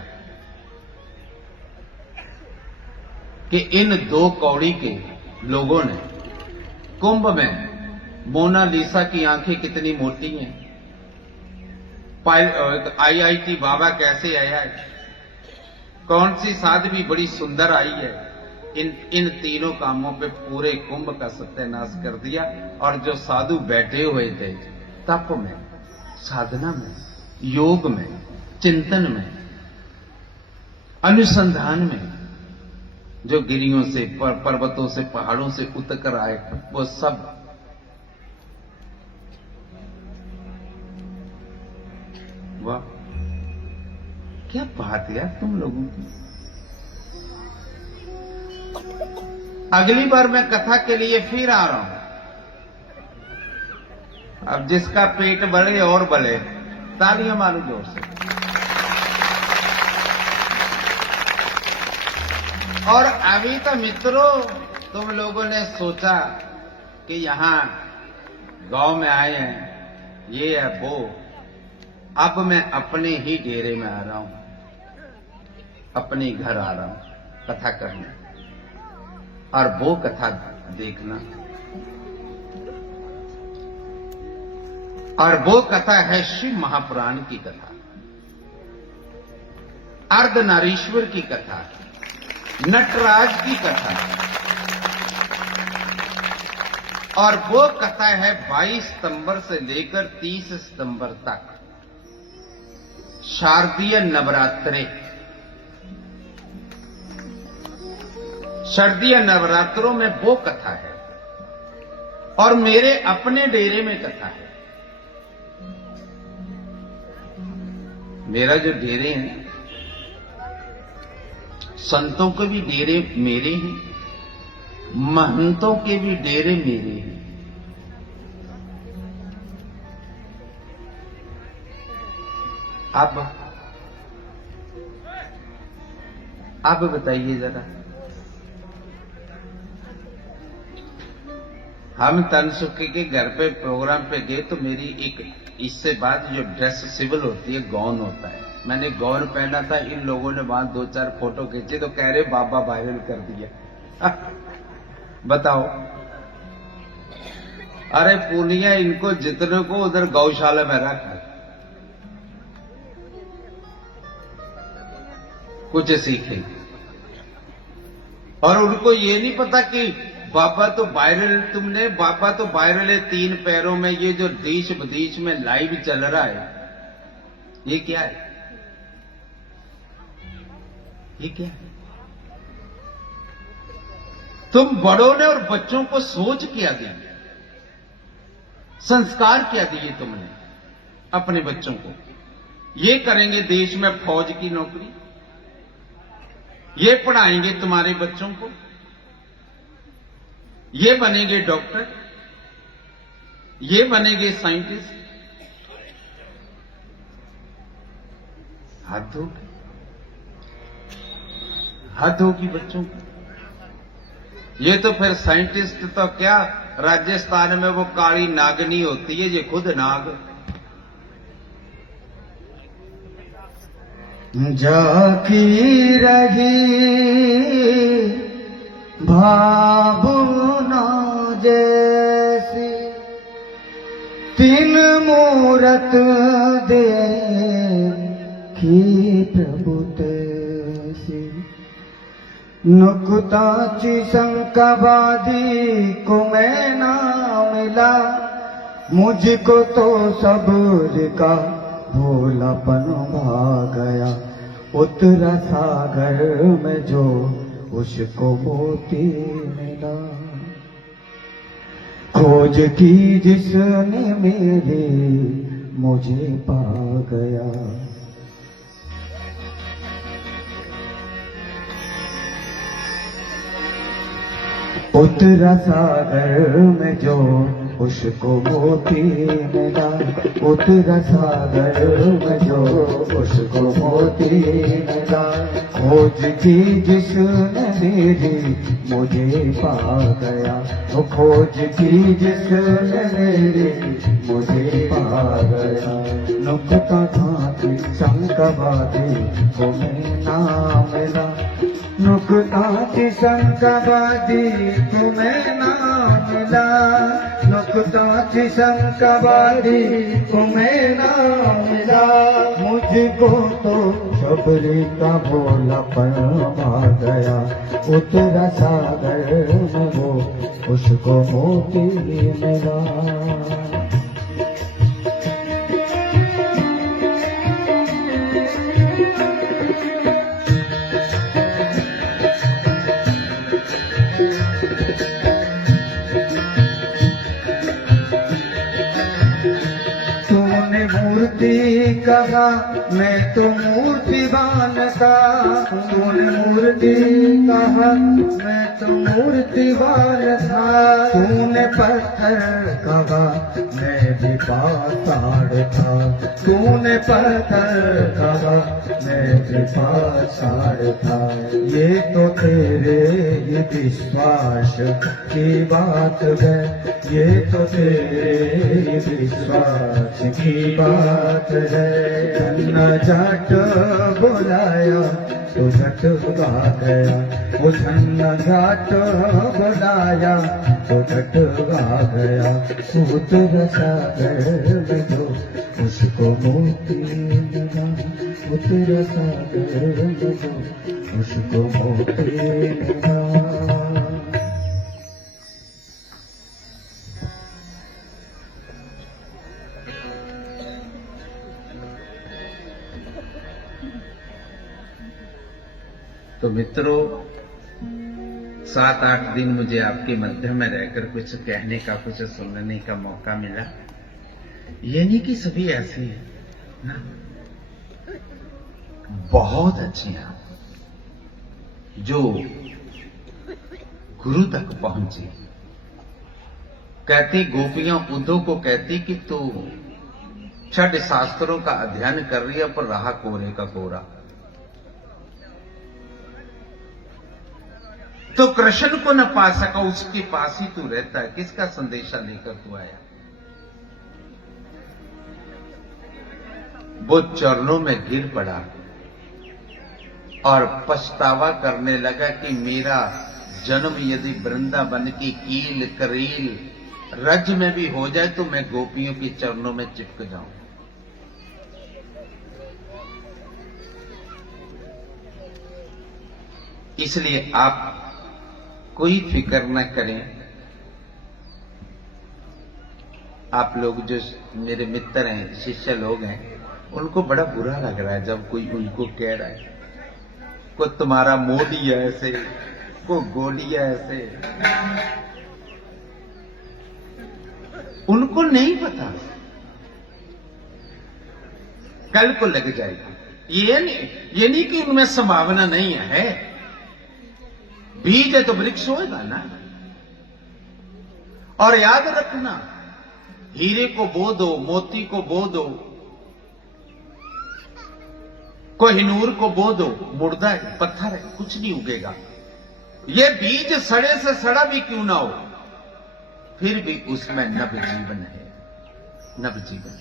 कि इन 2 कौड़ी के लोगों ने कुंभ में मोनालिसा की आंखें कितनी मोटी हैं, आईआईटी बाबा कैसे आया है, कौन सी साध्वी बड़ी सुंदर आई है, इन तीनों कामों पे पूरे कुंभ का सत्यानाश कर दिया। और जो साधु बैठे हुए थे तप में, साधना में, योग में, चिंतन में, अनुसंधान में, जो गिरियों से, पर्वतों से, पहाड़ों से उतर कर आए, वो सब वाह, क्या बात यार तुम लोगों की। अगली बार मैं कथा के लिए फिर आ रहा हूं। अब जिसका पेट बढ़े और बढ़े, तालियां मारो जोर से। और अभी तो मित्रों, तुम लोगों ने सोचा कि यहां गांव में आए हैं, ये है वो। अब मैं अपने ही डेरे में आ रहा हूं, अपने घर आ रहा हूं कथा करने, और वो कथा देखना। और वो कथा है शिव महापुराण की कथा, अर्धनारीश्वर की कथा, नटराज की कथा। और वो कथा है 22 सितंबर से लेकर 30 सितंबर तक, शारदीय नवरात्रे। शारदीय नवरात्रों में वो कथा है और मेरे अपने डेरे में कथा है। मेरा जो डेरे है, संतों के भी डेरे मेरे हैं, महंतों के भी डेरे मेरे हैं। अब बताइए जरा, हम तनसुखी के घर पे प्रोग्राम पे गए तो मेरी एक इससे बाद जो ड्रेस सिविल होती है, गौन होता है, मैंने गौन पहना था। इन लोगों ने वहां 2-4 फोटो खींचे तो कह रहे बाबा वायरल कर दिया। बताओ, अरे पूनिया, इनको जितने को उधर गौशाला में रख, कुछ सीखे। और उनको ये नहीं पता कि बाबा तो वायरल, बाबा तो वायरल है 3 पैरों में। ये जो देश विदेश में लाइव चल रहा है, ये क्या है? ये क्या है? तुम बड़ों ने और बच्चों को सोच क्या दी, संस्कार क्या दिए तुमने अपने बच्चों को? ये करेंगे देश में फौज की नौकरी, ये पढ़ाएंगे तुम्हारे बच्चों को, ये बनेंगे डॉक्टर, ये बनेंगे साइंटिस्ट। हद होगी बच्चों की। ये तो फिर साइंटिस्ट तो क्या, राजस्थान में वो काली नागनी होती है, ये खुद नाग। जाकी रही भावना जैसी, 3 मूरत देखी प्रभु तैसी। नुकताची शंकावादी को मैं ना मिला, मुझको तो सब्र का भोलापन भा गया। उतरा सागर में जो उसको मोती मिला, खोज की जिसने मेरी मुझे पा गया। उतरा सागर में जो उसको मोती मिला, उतरा सागर में जो उसको मोती मिला। खोज की जिसने मेरी मुझे पा गया, वो खोज की जिसने मेरी मुझे पा गया। नुकता घाटी शंकावादी को मैं ना मिला, नुकताची शंकावादी तुम्हें ना मिला। नुकताची शंकावादी तुम्हें ना मिला, मुझको तो सबरी का भोलापन आ गया। उतरा सागर में वो उसको मोती मिला। मूर्ति कहा मैं तो मूर्तिवान का, तूने मूर्ति कहा मैं तो मूर्तिवान था। तूने पत्थर कहा मैं भी पाषाण था, तूने पत्थर कहा मैं भी पाषाण था। ये तो तेरे ये विश्वास की बात है, ये तो तेरे विश्वास की बात है। न जाट बुलाया तो झट गा गया, वो धन जाट बुलाया तो झट गा गया। उतर सागर में जो उसको मोती मिला, उतर सागर में जो उसको मोती मिला। तो मित्रों, 7-8 दिन मुझे आपके मध्य में रहकर कुछ कहने का, कुछ सुनने का मौका मिला। ये नहीं कि सभी ऐसे हैं ना, बहुत अच्छे हैं जो गुरु तक पहुंचे। कहती गोपियां उद्धव को कहती कि तू 6 शास्त्रों का अध्ययन कर रही है पर रहा कोरे का कोरा। तो कृष्ण को न पा सका, उसके पास ही तू रहता है, किसका संदेशा लेकर तू आया? वो चरणों में गिर पड़ा और पछतावा करने लगा कि मेरा जन्म यदि वृंदावन की कील करील रज में भी हो जाए तो मैं गोपियों के चरणों में चिपक जाऊं। इसलिए आप कोई फिक्र न करें। आप लोग जो मेरे मित्र हैं, शिष्य लोग हैं, उनको बड़ा बुरा लग रहा है जब कोई उनको कह रहा है को तुम्हारा मोदी ऐसे, को गोलियां ऐसे। उनको नहीं पता कल को लग जाएगा। ये नहीं कि उनमें संभावना नहीं है। बीज है तो वृक्ष होएगा ना। और याद रखना, हीरे को बो दो, मोती को बो दो, कोहिनूर को बो दो, मुर्दा है, पत्थर है, कुछ नहीं उगेगा। ये बीज सड़े से सड़ा भी क्यों ना हो, फिर भी उसमें नव जीवन है, नव जीवन।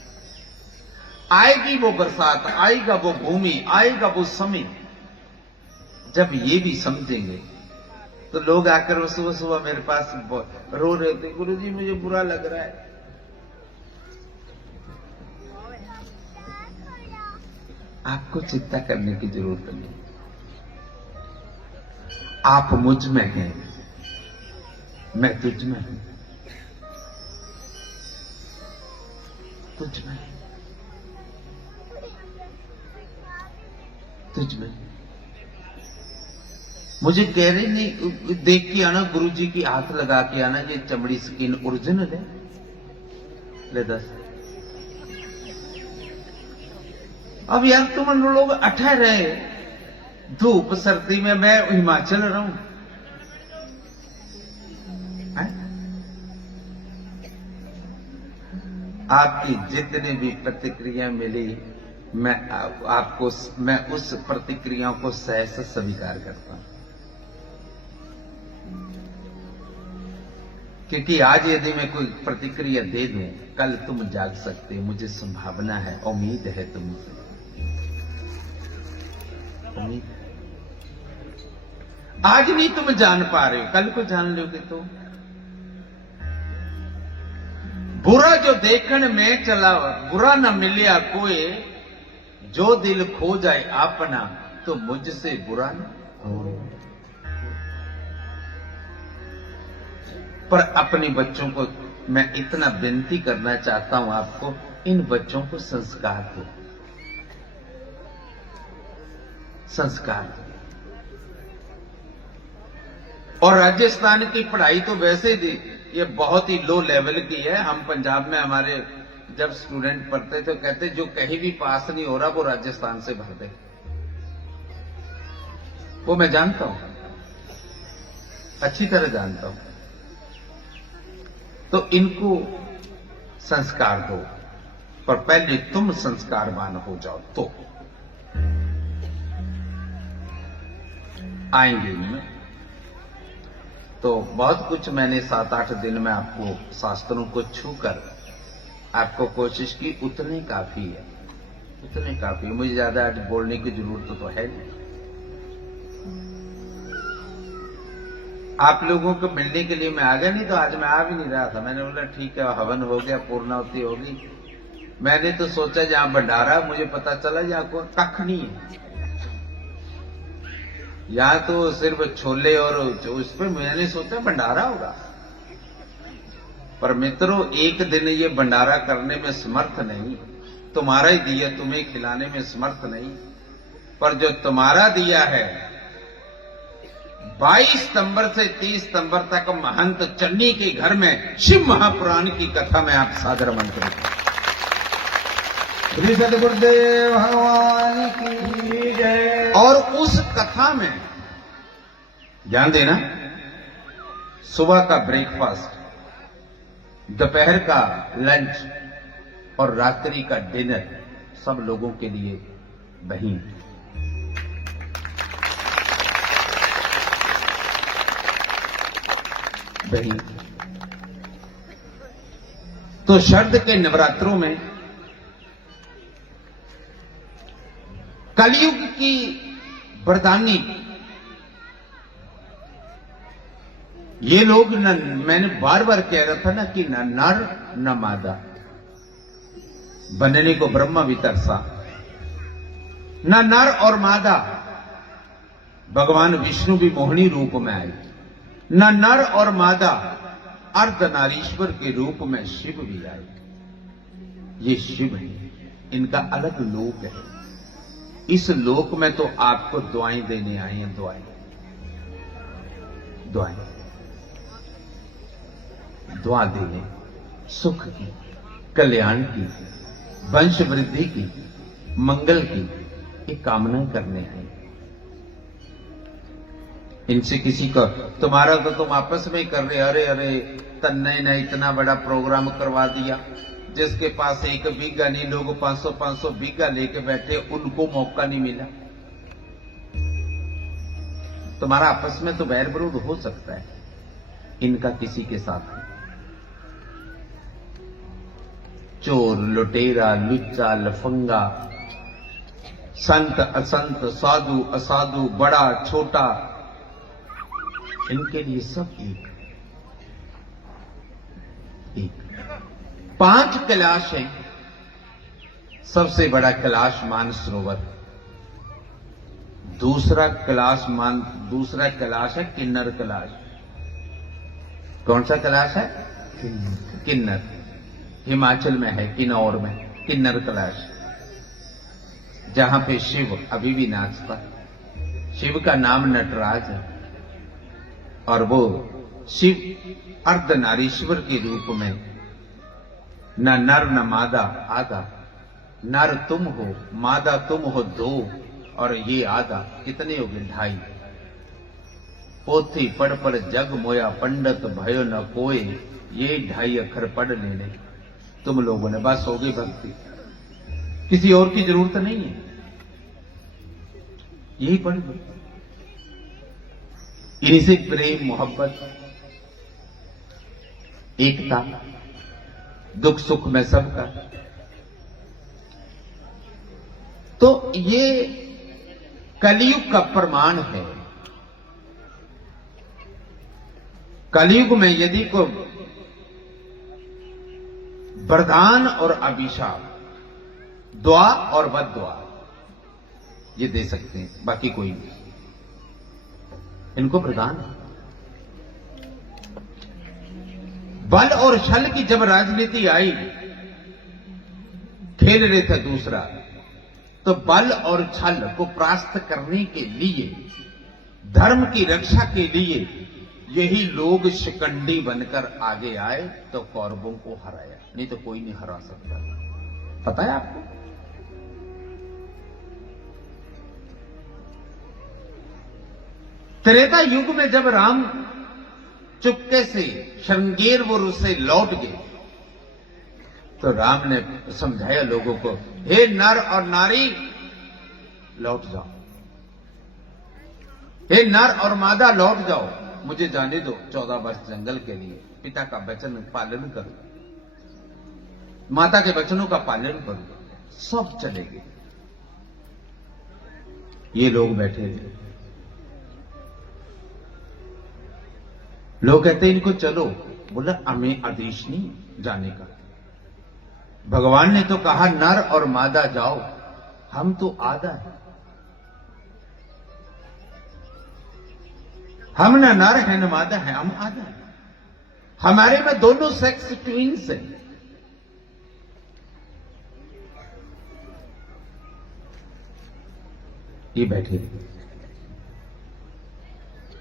आएगी वो बरसात, आएगा वो भूमि, आएगा वो समय। जब ये भी समझेंगे तो लोग आकर वो सुबह सुबह मेरे पास रो रहे थे, गुरुजी मुझे बुरा लग रहा है। आपको चिंता करने की जरूरत नहीं। आप मुझ में हैं, मैं तुझ में हूं, तुझ में, तुझ में। मुझे कह रहे नहीं, देख के आना, गुरुजी की हाथ लगा के आना, ये चमड़ी स्किन ओरिजिनल है। ले दस। अब यार तुम लोग अठा रहे धूप सर्दी में, मैं हिमाचल रहूं। आपकी जितनी भी प्रतिक्रिया मिली, मैं उस प्रतिक्रियाओं को सहज स्वीकार करता हूं। क्योंकि आज यदि मैं कोई प्रतिक्रिया दे दूं, कल तुम जाग सकते हो। मुझे संभावना है, उम्मीद है तुमसे, उम्मीद। आज नहीं तुम जान पा रहे हो, कल को जान लोगे तो। बुरा जो देखने में चला, बुरा न मिलिया कोई, जो दिल खो जाए अपना, तो मुझसे बुरा न हो। पर अपने बच्चों को मैं इतना विनती करना चाहता हूं आपको, इन बच्चों को संस्कार दो, संस्कार दो। और राजस्थान की पढ़ाई तो वैसे ही ये बहुत ही लो लेवल की है। हम पंजाब में हमारे जब स्टूडेंट पढ़ते तो कहते जो कहीं भी पास नहीं हो रहा वो राजस्थान से भर दे। वो मैं जानता हूं, अच्छी तरह जानता हूं। तो इनको संस्कार दो, पर पहले तुम संस्कारवान हो जाओ तो आएंगे इनमें। तो बहुत कुछ मैंने 7-8 दिन में आपको शास्त्रों को छूकर आपको कोशिश की, उतने काफी है, उतने काफी है। मुझे ज्यादा आज बोलने की जरूरत तो है नहीं। आप लोगों को मिलने के लिए मैं आ गया, नहीं तो आज मैं आ भी नहीं रहा था। मैंने बोला ठीक है, हवन हो गया, पूर्णाहुति होगी। मैंने तो सोचा जहां भंडारा, मुझे पता चला यहाँ को कख नहीं है, यहां तो सिर्फ छोले और उस पर मैंने सोचा भंडारा होगा। पर मित्रों, एक दिन ये भंडारा करने में समर्थ नहीं, तुम्हारा ही दिया तुम्हें खिलाने में समर्थ नहीं। पर जो तुम्हारा दिया है 22 सितंबर से 30 सितंबर तक महंत चन्नी के घर में शिव महापुराण की कथा में आप सादर आमंत्रित हैं। श्री सद्गुरुदेव भगवान की जय। और उस कथा में ध्यान देना, सुबह का ब्रेकफास्ट, दोपहर का लंच और रात्रि का डिनर सब लोगों के लिए वहीं। तो शरद के नवरात्रों में कलयुग की वरदानी ये लोग मैंने बार बार कह रहा था ना कि न नर न मादा, बनने को ब्रह्मा भी तरसा, न नर और मादा, भगवान विष्णु भी मोहिनी रूप में आए, न नर और मादा, अर्धनारीश्वर के रूप में शिव भी आए। ये शिव है, इनका अलग लोक है। इस लोक में तो आपको दुआएं देने आए हैं। दुआएं दुआ देने, सुख की, कल्याण की, वंश वृद्धि की, मंगल की ये कामना करने आए। इनसे किसी का तुम्हारा तो तुम आपस में ही कर रहे, अरे अरे तन्ने ने इतना बड़ा प्रोग्राम करवा दिया, जिसके पास 1 बीघा नहीं, लोग 500-500 बीघा लेके बैठे, उनको मौका नहीं मिला। तुम्हारा आपस में तो बैर विरोध हो सकता है, इनका किसी के साथ नहीं। चोर, लुटेरा, लुच्चा, लफंगा, संत असंत, साधु असाधु, बड़ा छोटा, इनके लिए सब एक। 5 कैलाश हैं। सबसे बड़ा कैलाश मानसरोवर, दूसरा कैलाश है किन्नर कैलाश। कौन सा कैलाश है? किन्नर। हिमाचल में है, किन्नौर में किन्नर कैलाश, जहां पे शिव अभी भी नाचता है। शिव का नाम नटराज है और वो शिव अर्धनारीश्वर के रूप में, न नर न मादा, आधा। नर तुम हो, मादा तुम हो 2, और ये आधा। कितने हो गए? 2.5। पोथी पढ़ पर जग मोया, पंडित भयो न कोई, ये 2.5 अक्षर पढ़ लेने तुम लोगों ने, बस हो गई भक्ति। किसी और की जरूरत नहीं है, यही पढ़ लो। इन्हीं से प्रेम, मोहब्बत, एकता, दुख सुख में सबका। तो ये कलयुग का प्रमाण है। कलयुग में यदि को वरदान और अभिशाप, दुआ और बद्दुआ ये दे सकते हैं, बाकी कोई नहीं। इनको प्रदान। बल और छल की जब राजनीति आई, खेल रहे थे दूसरा, तो बल और छल को परास्त करने के लिए, धर्म की रक्षा के लिए यही लोग शिकंडी बनकर आगे आए, तो कौरवों को हराया। नहीं तो कोई नहीं हरा सकता। पता है आपको? त्रेता युग में जब राम चुपके से श्रृंगेरपुर से लौट गए, तो राम ने समझाया लोगों को, हे नर और नारी लौट जाओ, हे नर और मादा लौट जाओ, मुझे जाने दो 14 वर्ष जंगल के लिए। पिता का वचन पालन करो, माता के वचनों का पालन करो। सब चले गए। ये लोग बैठे थे। लोग कहते इनको चलो, बोला हमें आदेश नहीं जाने का। भगवान ने तो कहा नर और मादा जाओ, हम तो आधा है। हम न नर है न मादा है, हम आधा है। हमारे में दोनों सेक्स ट्विंस हैं। ये बैठे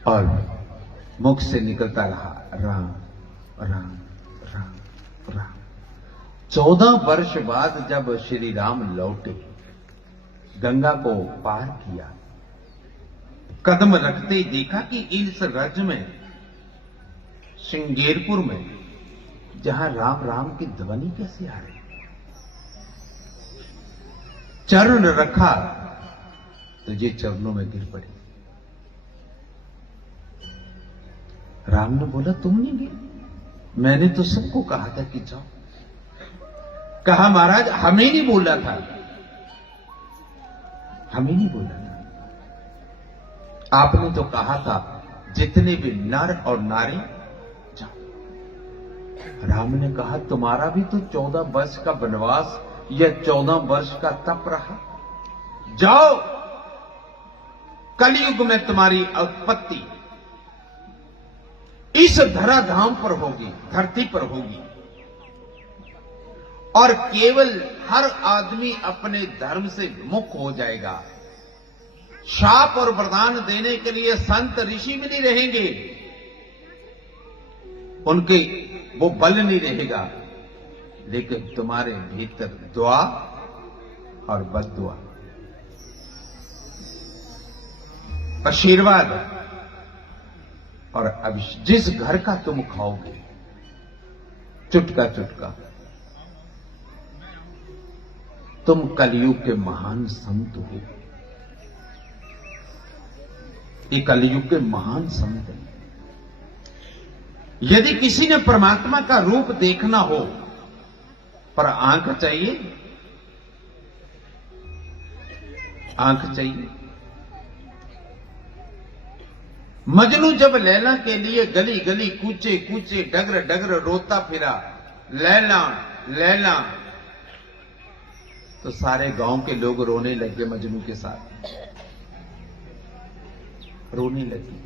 और मुख से निकलता रहा राम राम राम राम। 14 वर्ष बाद जब श्री राम लौटे, गंगा को पार किया, कदम रखते ही देखा कि इस रज में, श्रृंगेरपुर में, जहां राम राम की ध्वनि कैसे आ रही। चरण रखा तो ये चरणों में गिर पड़े। राम ने बोला तुम नहीं गिरे, मैंने तो सबको कहा था कि जाओ। कहा महाराज हमें नहीं बोला था, हमें नहीं बोला था, आपने तो कहा था जितने भी नर और नारी जाओ। राम ने कहा तुम्हारा भी तो 14 वर्ष का वनवास या 14 वर्ष का तप रहा, जाओ। कलयुग में तुम्हारी उत्पत्ति इस धराधाम पर होगी, धरती पर होगी, और केवल हर आदमी अपने धर्म से मुक्त हो जाएगा। शाप और वरदान देने के लिए संत ऋषि भी नहीं रहेंगे, उनके वो बल नहीं रहेगा, लेकिन तुम्हारे भीतर दुआ और बद्दुआ, आशीर्वाद और अभिषेक, जिस घर का तुम खाओगे चुटका चुटका, तुम कलयुग के महान संत हो। ये कलयुग के महान संत हैं। यदि किसी ने परमात्मा का रूप देखना हो, पर आंख चाहिए, आंख चाहिए। मजनू जब लैला के लिए गली गली कूचे कूचे डगर डगर रोता फिरा, लैला लैला, तो सारे गांव के लोग रोने लगे मजनू के साथ, रोने लगे,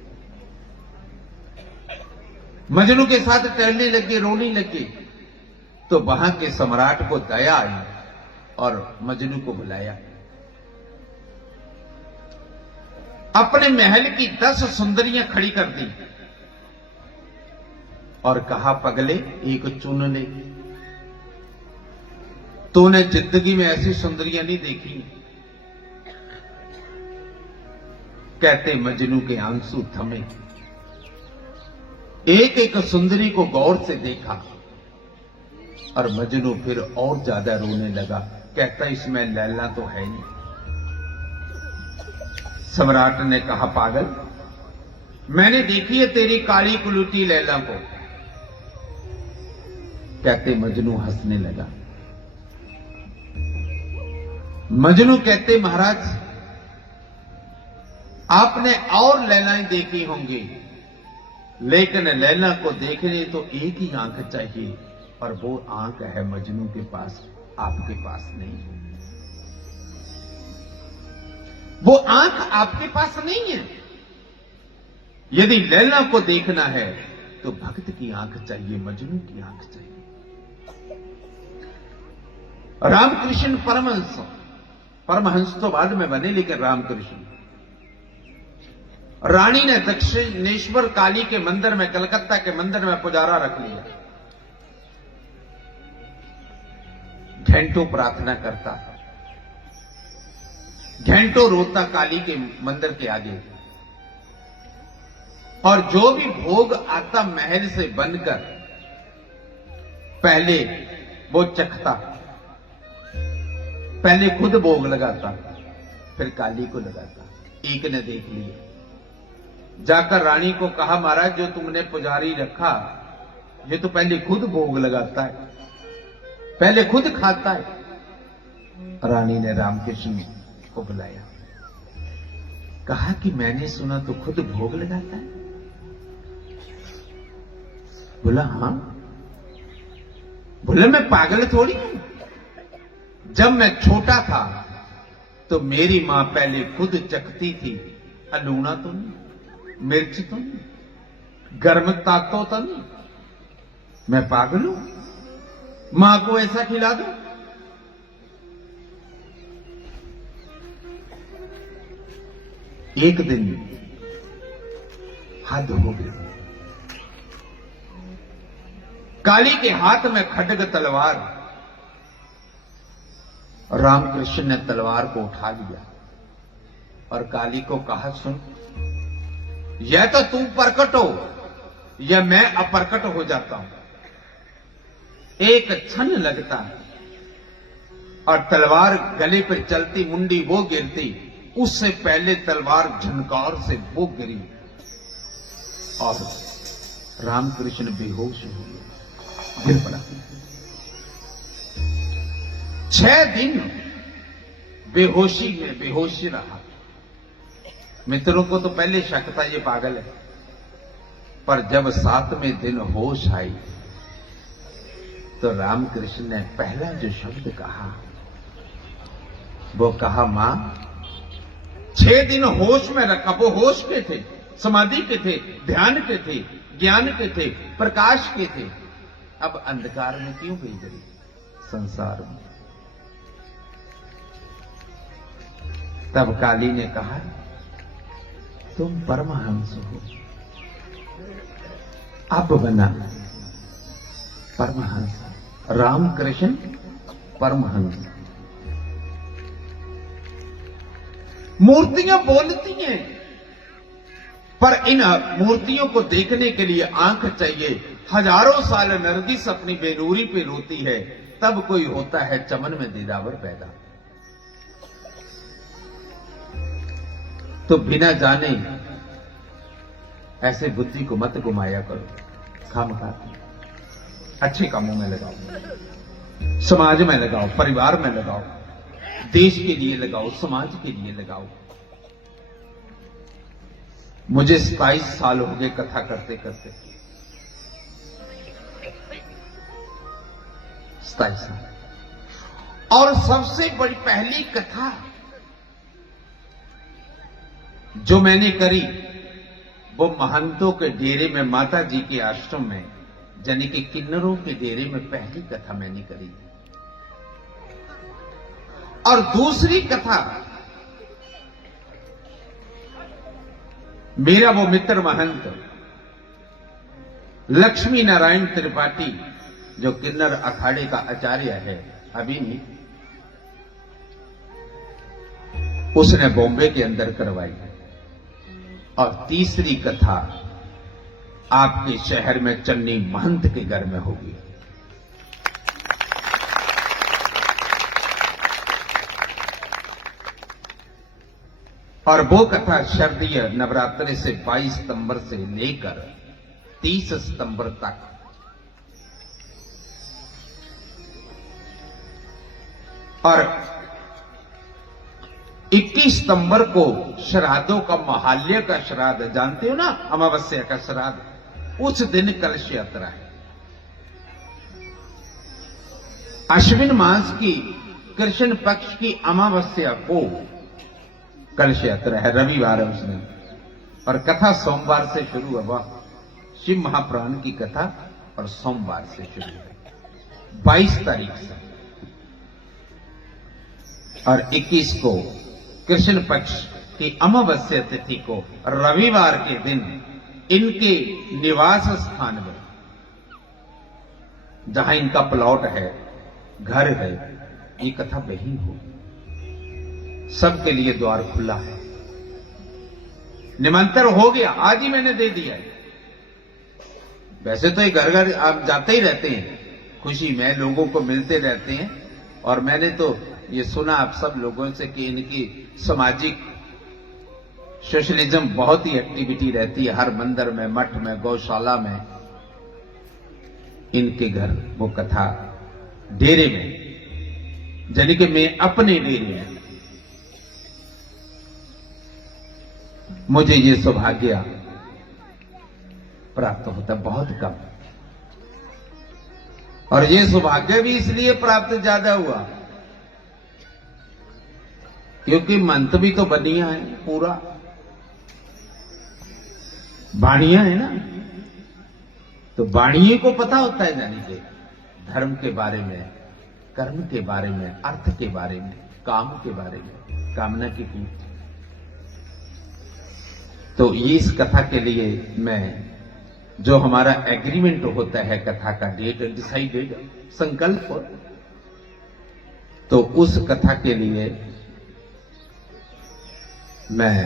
मजनू के साथ टहलने लगे, रोने लगे। तो वहां के सम्राट को दया आई और मजनू को बुलाया। अपने महल की 10 सुंदरियां खड़ी कर दी और कहा पगले एक चुन ले, तूने जिंदगी में ऐसी सुंदरियां नहीं देखी। कहते मजनू के आंसू थमे, एक एक सुंदरी को गौर से देखा और मजनू फिर और ज्यादा रोने लगा। कहता इसमें लैला तो है नहीं। सम्राट ने कहा पागल, मैंने देखी है तेरी काली कुलूटी लैला को। कहते मजनू हंसने लगा। मजनू कहते महाराज आपने और लैलाएं देखी होंगी, लेकिन लैला को देखने तो एक ही आंख चाहिए, और वो आंख है मजनू के पास, आपके पास नहीं है। वो आंख आपके पास नहीं है। यदि लैला को देखना है तो भक्त की आंख चाहिए, मजनू की आंख चाहिए। रामकृष्ण परमहंस, परमहंस तो बाद में बने, लेकिन रामकृष्ण, रानी ने दक्षिणेश्वर काली के मंदिर में, कलकत्ता के मंदिर में पुजारा रख लिया। घंटों प्रार्थना करता, घंटों रोता काली के मंदिर के आगे, और जो भी भोग आता महल से बनकर, पहले वो चखता, पहले खुद भोग लगाता, फिर काली को लगाता। एक ने देख लिया, जाकर रानी को कहा महाराज जो तुमने पुजारी रखा, ये तो पहले खुद भोग लगाता है, पहले खुद खाता है। रानी ने रामकृष्ण को बुलाया, कहा कि मैंने सुना तो खुद भोग लगाता है। बोला हां। बोला मैं पागल थोड़ी हूं, जब मैं छोटा था तो मेरी मां पहले खुद चखती थी, लूना तो नहीं, मिर्च तो नहीं, गर्म ताको तो नहीं, मैं पागल हूं मां को ऐसा खिला दो। एक दिन हद हो गई। काली के हाथ में खड्ग तलवार, रामकृष्ण ने तलवार को उठा लिया और काली को कहा, सुन, यह तो तू प्रकट हो या मैं अप्रकट हो जाता हूं। एक क्षण लगता है और तलवार गले पर चलती, मुंडी वो गिरती, उससे पहले तलवार झनकार से वो गिरी और रामकृष्ण बेहोश हो गया, गिर पड़ा। 6 दिन बेहोशी में बेहोशी रहा। मित्रों को तो पहले शक था ये पागल है, पर जब 7वें दिन होश आई तो रामकृष्ण ने पहला जो शब्द कहा वो कहा, मां, 6 दिन होश में रखा। वो होश के थे, समाधि के थे, ध्यान के थे, ज्ञान के थे, प्रकाश के थे, अब अंधकार में क्यों भेज रही संसार में। तब काली ने कहा, तुम परमहंस हो, अब बना परमहंस। रामकृष्ण परमहंस। मूर्तियां बोलती हैं, पर इन मूर्तियों को देखने के लिए आंख चाहिए। हजारों साल नरगिस अपनी बेनूरी पे रोती है, तब कोई होता है चमन में दीदावर पैदा। तो बिना जाने ऐसे बुद्धि को मत घुमाया करो, खामखा अच्छे कामों में लगाओ, समाज में लगाओ, परिवार में लगाओ, देश के लिए लगाओ, समाज के लिए लगाओ। मुझे 27 साल हो गए कथा करते करते, 27 साल। और सबसे बड़ी पहली कथा जो मैंने करी वो महंतों के डेरे में, माता जी के आश्रम में, यानी कि किन्नरों के डेरे में पहली कथा मैंने करी। और दूसरी कथा मेरा वो मित्र महंत लक्ष्मी नारायण त्रिपाठी, जो किन्नर अखाड़े का आचार्य है अभी, उसने बॉम्बे के अंदर करवाई। और तीसरी कथा आपके शहर में चन्नी महंत के घर में होगी। और वो कथा शारदीय नवरात्रि से 22 सितंबर से लेकर 30 सितंबर तक और 21 सितंबर को श्राद्धों का महाल्य का श्राद्ध, जानते हो ना, अमावस्या का श्राद्ध, उस दिन कलश यात्रा है। अश्विन मास की कृष्ण पक्ष की अमावस्या को कलश यात्रा है, रविवार है उस दिन। और कथा सोमवार से शुरू हुआ, शिव महापुराण की कथा, और सोमवार से शुरू है 22 तारीख से। और 21 को कृष्ण पक्ष की अमावस्या तिथि को रविवार के दिन इनके निवास स्थान में, जहां इनका प्लॉट है, घर है, ये कथा वही हो। सबके लिए द्वार खुला है, निमंत्रण हो गया, आज ही मैंने दे दिया है। वैसे तो ये घर घर आप जाते ही रहते हैं, खुशी में लोगों को मिलते रहते हैं। और मैंने तो ये सुना आप सब लोगों से कि इनकी सामाजिक सोशलिज्म बहुत ही एक्टिविटी रहती है, हर मंदिर में, मठ में, गौशाला में, इनके घर वो कथा डेरे में, यानी कि मैं अपने डेरे में, मुझे ये सौभाग्य प्राप्त होता बहुत कम। और ये सौभाग्य भी इसलिए प्राप्त ज्यादा हुआ क्योंकि मंत्र भी तो बनिया है, पूरा बाणिया है ना, तो बाणिये को पता होता है, यानी कि धर्म के बारे में, कर्म के बारे में, अर्थ के बारे में, काम के बारे में, कामना की पूर्ति। तो ये इस कथा के लिए मैं, जो हमारा एग्रीमेंट होता है कथा का, डेट डिसाइडेड, संकल्प, तो उस कथा के लिए मैं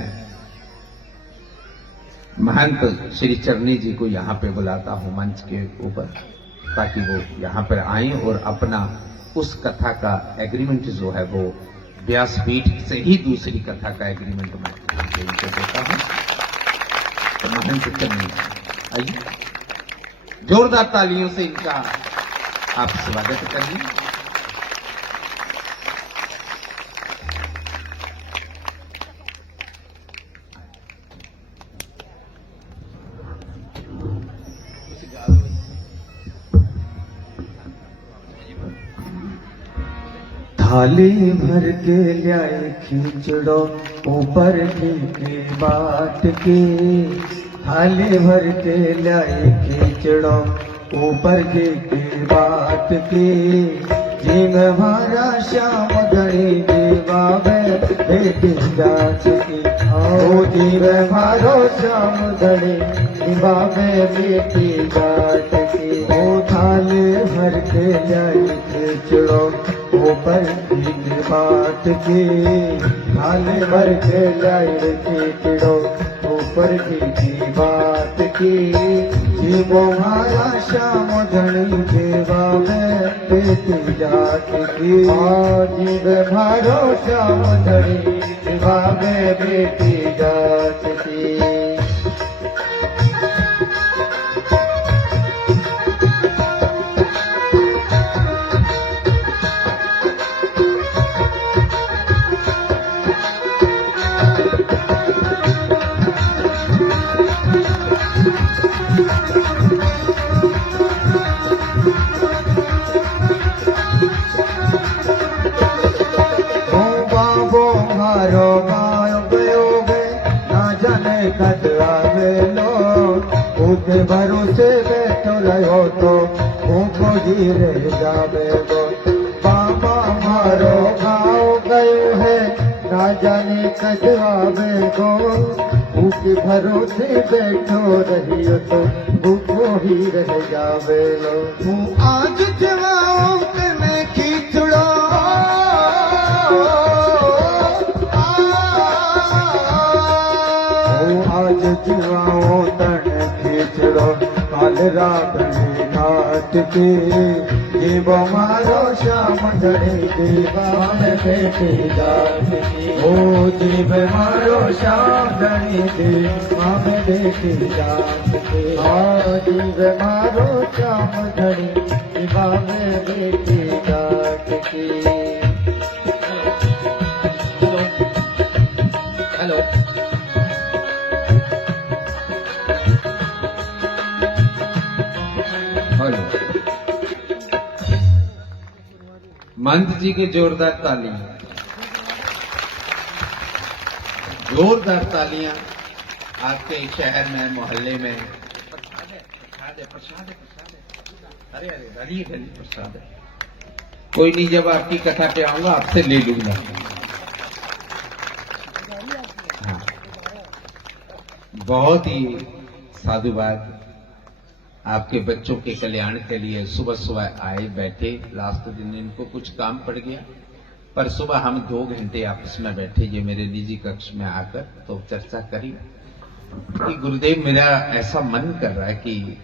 महंत श्री चरनी जी को यहां पे बुलाता हूं मंच के ऊपर, ताकि वो यहां पर आए और अपना उस कथा का एग्रीमेंट जो है वो व्यासपीठ से ही दूसरी कथा का एग्रीमेंट मैं उनको देता हूं। तो महंत चरनी आइए, जोरदार तालियों से इनका आप स्वागत करिए। थाली भर के लाए खींचड़ो ऊपर की बात की, थाली भर के लाए खींचड़ो ऊपर की बात की, जिन हमारा श्याम गणी देवावे बेटी जात की, ओ जीव मारो श्याम गणी देवावे बेटी जात की, ओ थाली भर के लाए खींचड़ो ऊपर की बात की, थाली भर के लाए खींचड़ो ऊपर की बात की, जीवो माया श्याम धनी देवा में बेटी जात की, जीव मारो श्याम धनी देवा में बेटी जात की। के भरोसे बैठो रहो तो भूखो जी रह जावे गो, बाबा मारो गाँव गयो है ना जाने कद आवे गो, भूखे भरोसे बैठो रहियो तो भूखो ही रह जावे लो। तू आज जवाओं में खींचड़ो, आज जवाओं काल रात घाट के, जीव मारो श्याम धनी देवा में बेटी जात की, ओ जीव मारो श्याम धनी देवा में बेटी जात की, ओ जीव मारो श्याम धनी देवा में बेटी जात की। हेलो महंत जी के जोरदार तालियां, जोरदार तालियां आपके शहर में, मोहल्ले में। प्रसाद है, प्रसाद है, प्रसाद है। अरे अरे धनिए धनिए प्रसाद है। कोई नहीं, जब आपकी कथा पे आऊंगा आपसे ले लूंगा। हाँ, बहुत ही साधुवाद आपके बच्चों के कल्याण के लिए। सुबह सुबह आए, बैठे, लास्ट दिन इनको कुछ काम पड़ गया, पर सुबह हम 2 घंटे आपस में बैठे, ये मेरे निजी कक्ष में आकर तो चर्चा करी कि गुरुदेव मेरा ऐसा मन कर रहा है कि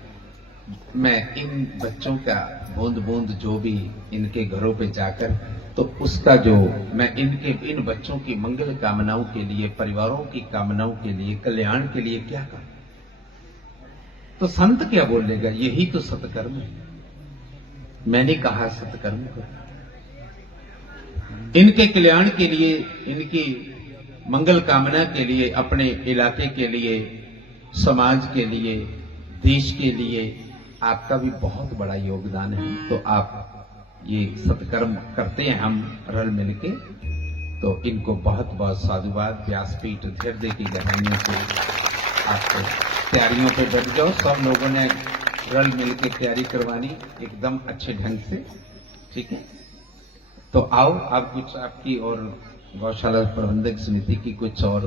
मैं इन बच्चों का बूंद बूंद जो भी इनके घरों पे जाकर, तो उसका जो मैं इन बच्चों की मंगल कामनाओं के लिए, परिवारों की कामनाओं के लिए, कल्याण के लिए क्या करूं। तो संत क्या बोलेगा, यही तो सत्कर्म है। मैंने कहा सत्कर्म करो, इनके कल्याण के लिए, इनकी मंगल कामना के लिए, अपने इलाके के लिए, समाज के लिए, देश के लिए आपका भी बहुत बड़ा योगदान है। तो आप ये सत्कर्म करते हैं हम रल मिलके, तो इनको बहुत बहुत साधुवाद। व्यासपीठ हृदय की गहराइयों से आपको तैयारियों पे बैठ जाओ। सब लोगों ने रल मिलके तैयारी करवानी एकदम अच्छे ढंग से, ठीक है। तो आओ, आप कुछ आपकी और गौशाला प्रबंधक समिति की कुछ और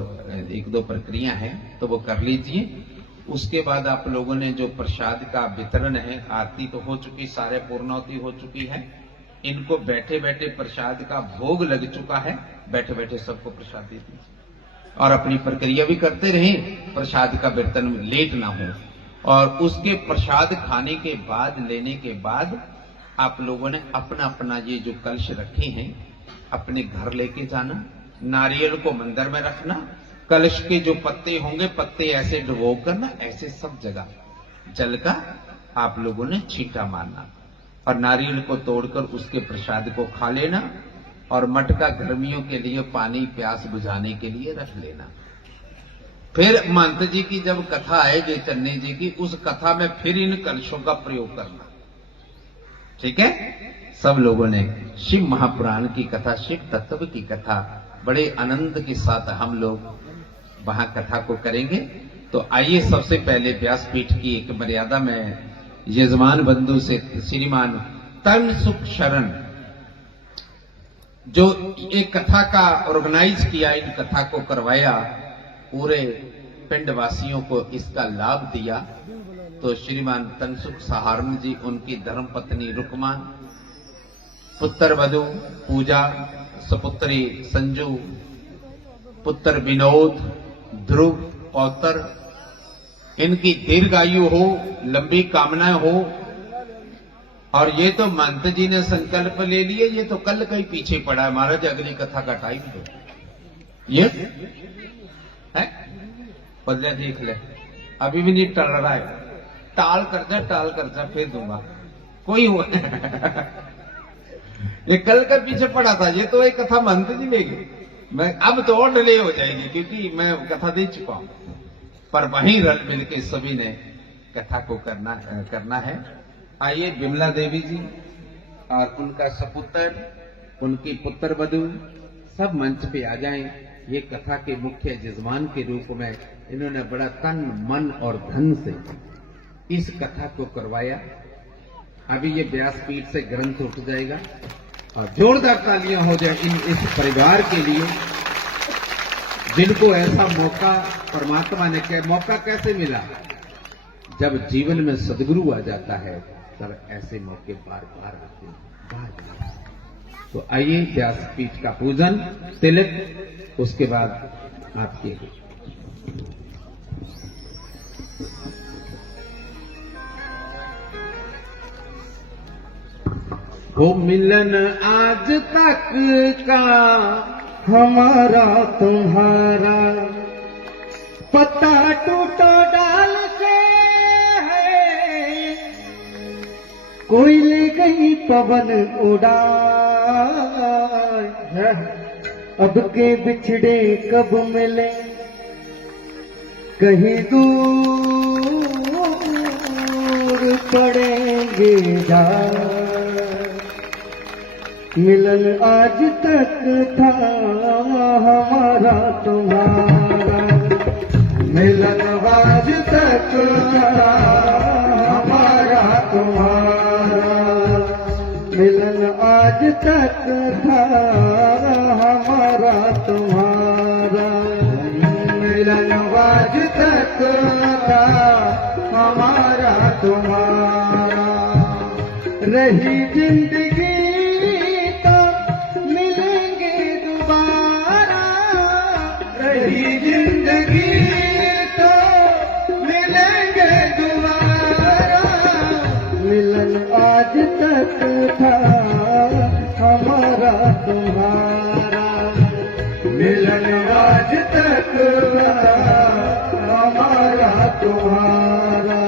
1-2 प्रक्रिया है, तो वो कर लीजिए। उसके बाद आप लोगों ने जो प्रसाद का वितरण है, आरती तो हो चुकी, सारे पूर्णौती हो चुकी है, इनको बैठे बैठे प्रसाद का भोग लग चुका है, बैठे बैठे सबको प्रसाद दे दीजिए और अपनी प्रक्रिया भी करते रहें, प्रसाद का वितरण लेट ना हो। और उसके प्रसाद खाने के बाद, लेने के बाद आप लोगों ने अपना अपना ये जो कलश रखे हैं अपने घर लेके जाना, नारियल को मंदिर में रखना, कलश के जो पत्ते होंगे पत्ते ऐसे डुबो करना, ऐसे सब जगह जल का आप लोगों ने छींटा मारना और नारियल को तोड़कर उसके प्रसाद को खा लेना और मटका गर्मियों के लिए पानी प्यास बुझाने के लिए रख लेना। फिर महंत जी की जब कथा है जय चन्नी जी की, उस कथा में फिर इन कलशों का प्रयोग करना। ठीक है, सब लोगों ने शिव महापुराण की कथा, शिव तत्व की कथा बड़े आनंद के साथ हम लोग वहां कथा को करेंगे। तो आइए सबसे पहले व्यासपीठ की एक मर्यादा में यजमान बंधु से श्रीमान तनसुख शरण जो एक कथा का ऑर्गेनाइज किया, इन कथा को करवाया, पूरे पिंड वासियों को इसका लाभ दिया, तो श्रीमान तनसुख सहारण जी, उनकी धर्मपत्नी रुकमा, पुत्र वधु पूजा, सपुत्री संजू, पुत्र विनोद, ध्रुव, पौत्र, इनकी दीर्घायु हो, लंबी कामनाएं हो। और ये तो महंत जी ने संकल्प ले लिए, ये तो कल का ही पीछे पड़ा है महाराज, अगली कथा का टाइम दो। ये है बदला, देख ले, अभी भी नहीं टल रहा है, टाल कर जा फिर दूंगा, कोई हो ये कल का पीछे पड़ा था, ये तो एक कथा महंत जी ले गए। मैं अब तो और डिले हो जाएगी क्योंकि मैं कथा दे चुका हूं, पर वहीं रल मिल के सभी ने कथा को करना है। आइए विमला देवी जी और उनका सपुत्र, उनकी पुत्र वधु सब मंच पे आ जाएं। ये कथा के मुख्य यजमान के रूप में इन्होंने बड़ा तन मन और धन से इस कथा को करवाया। अभी ये व्यासपीठ से ग्रंथ उठ जाएगा और जोरदार तालियां हो जाए इस परिवार के लिए, जिनको ऐसा मौका परमात्मा ने मौका कैसे मिला, जब जीवन में सदगुरु आ जाता है तब ऐसे मौके बार बार आते हैं। तो आइए व्यासपीठ का पूजन, तिलक, उसके बाद आपके वो मिलन आज तक का हमारा तुम्हारा पत्ता टूटो डाल से है, कोई ले गई पवन उड़ा, अब के बिछड़े कब मिले कहीं दूर पड़ेंगे जा, मिलन आज तक था हमारा तुम्हारा, मिलन आज तक था हमारा तुम्हारा, मिलन आज तक था हमारा तुम्हारा, मिलन आज तक था हमारा तुम्हारा, रही जिंदगी जिंदगी तो मिलेंगे दोबारा, मिलन आज तक था हमारा तुम्हारा, मिलन आज तक था हमारा तुम्हारा।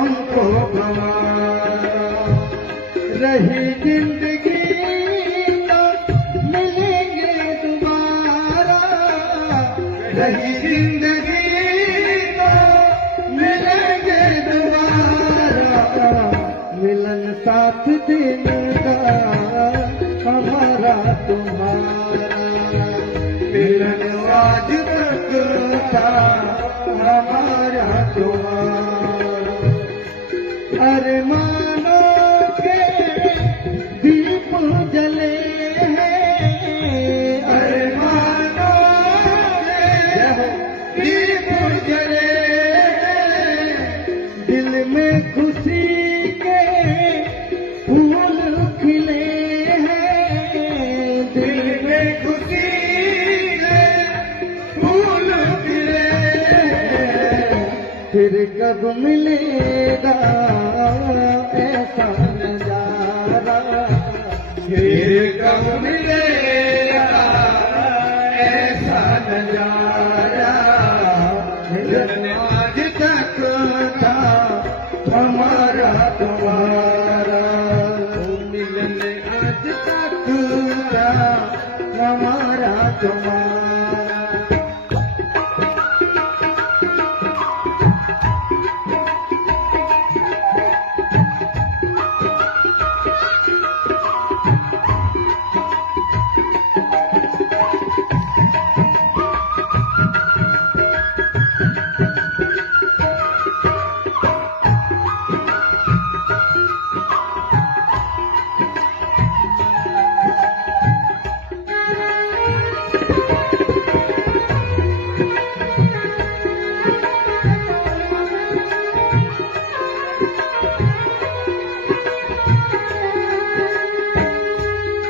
हमको गंवारा। रही जिंदगी तो मिलेंगे दोबारा, रही जिंदगी तो मिलेंगे दोबारा। मिलन साथ दिन का हमारा तुम्हारा, मिलन आज तक था हमारा तुम्हारा। अरे मानो के दीप जले हैं, अरे मानो के दीप जले हैं, दिल में खुशी के फूल खिले हैं, दिल में खुशी के फूल खिले हैं। फिर कब मिलेगा ऐसा नजारा, फिर कब मिलेगा ऐसा नजारा। मिलन आज तक था हमारा तुम्हारा, मिलन आज तक था हमारा तुम्हारा।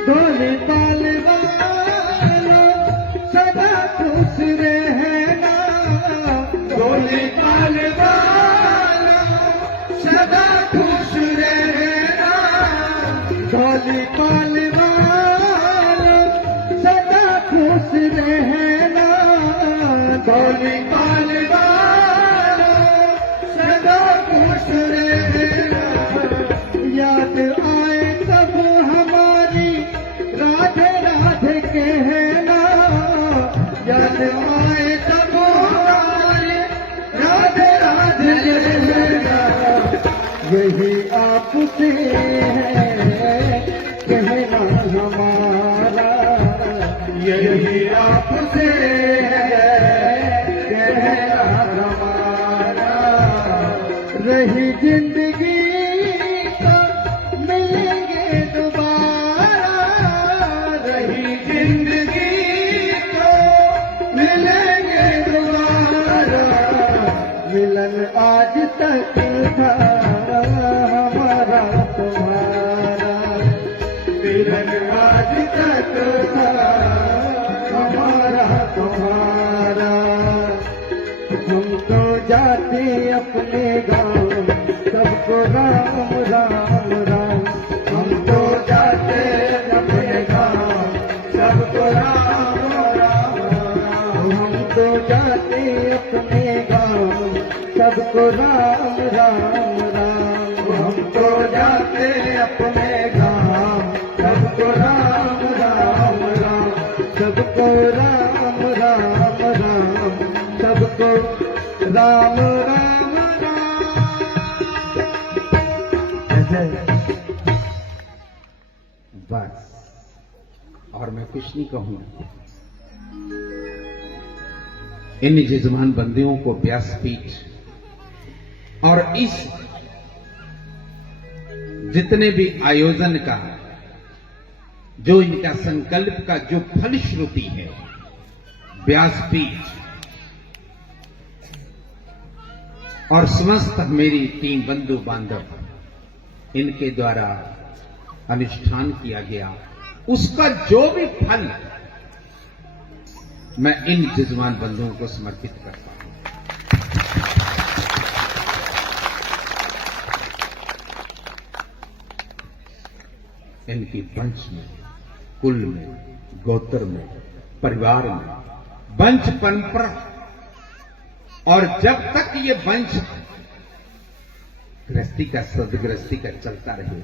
ढोली ताल वालों सदा खुश रहना, ढोली ताल वालों सदा खुश रहना, ढोली ताल वालों सदा खुश रहना, ढोली ताल वालों सदा खुश रहना। याद आए तब हमारी राधे राधे कहना, याद आए तब हमारी राधे राधे कहना। यही आपसे है कहना हमारा, यही आपसे है कहना हमारा। रही जिंदगी तो मिलेंगे दोबारा, रही जिंदगी तो मिलेंगे दोबारा। मिलन आज तक था हमारा तुम्हारा, मिलन आज तक था हमारा तुम्हारा। हम तो जाते अपने गाँव सबको राम राम राम, हम तो जाते अपने गाँव सबको राम राम राम, हम तो जाते अपने गाँव सबको राम राम राम, हम तो जाते अपने गाँव सबको राम राम राम, सबको राम राम राम, सबको राम राम राम। बस और मैं कुछ नहीं कहूंगा। इन जजमान बंदियों को व्यासपीठ और इस जितने भी आयोजन का जो इनका संकल्प का जो फलश्रुति है, व्यासपीठ और समस्त मेरी टीम बंधु बांधव इनके द्वारा अनुष्ठान किया गया, उसका जो भी फल मैं इन जजमान बंधुओं को समर्पित करता हूं। इनकी वंश में, कुल में, गोत्र में, परिवार में, वंश परंपरा, और जब तक ये वंश गृहस्थी का सदगृहस्थी का चलता रहे,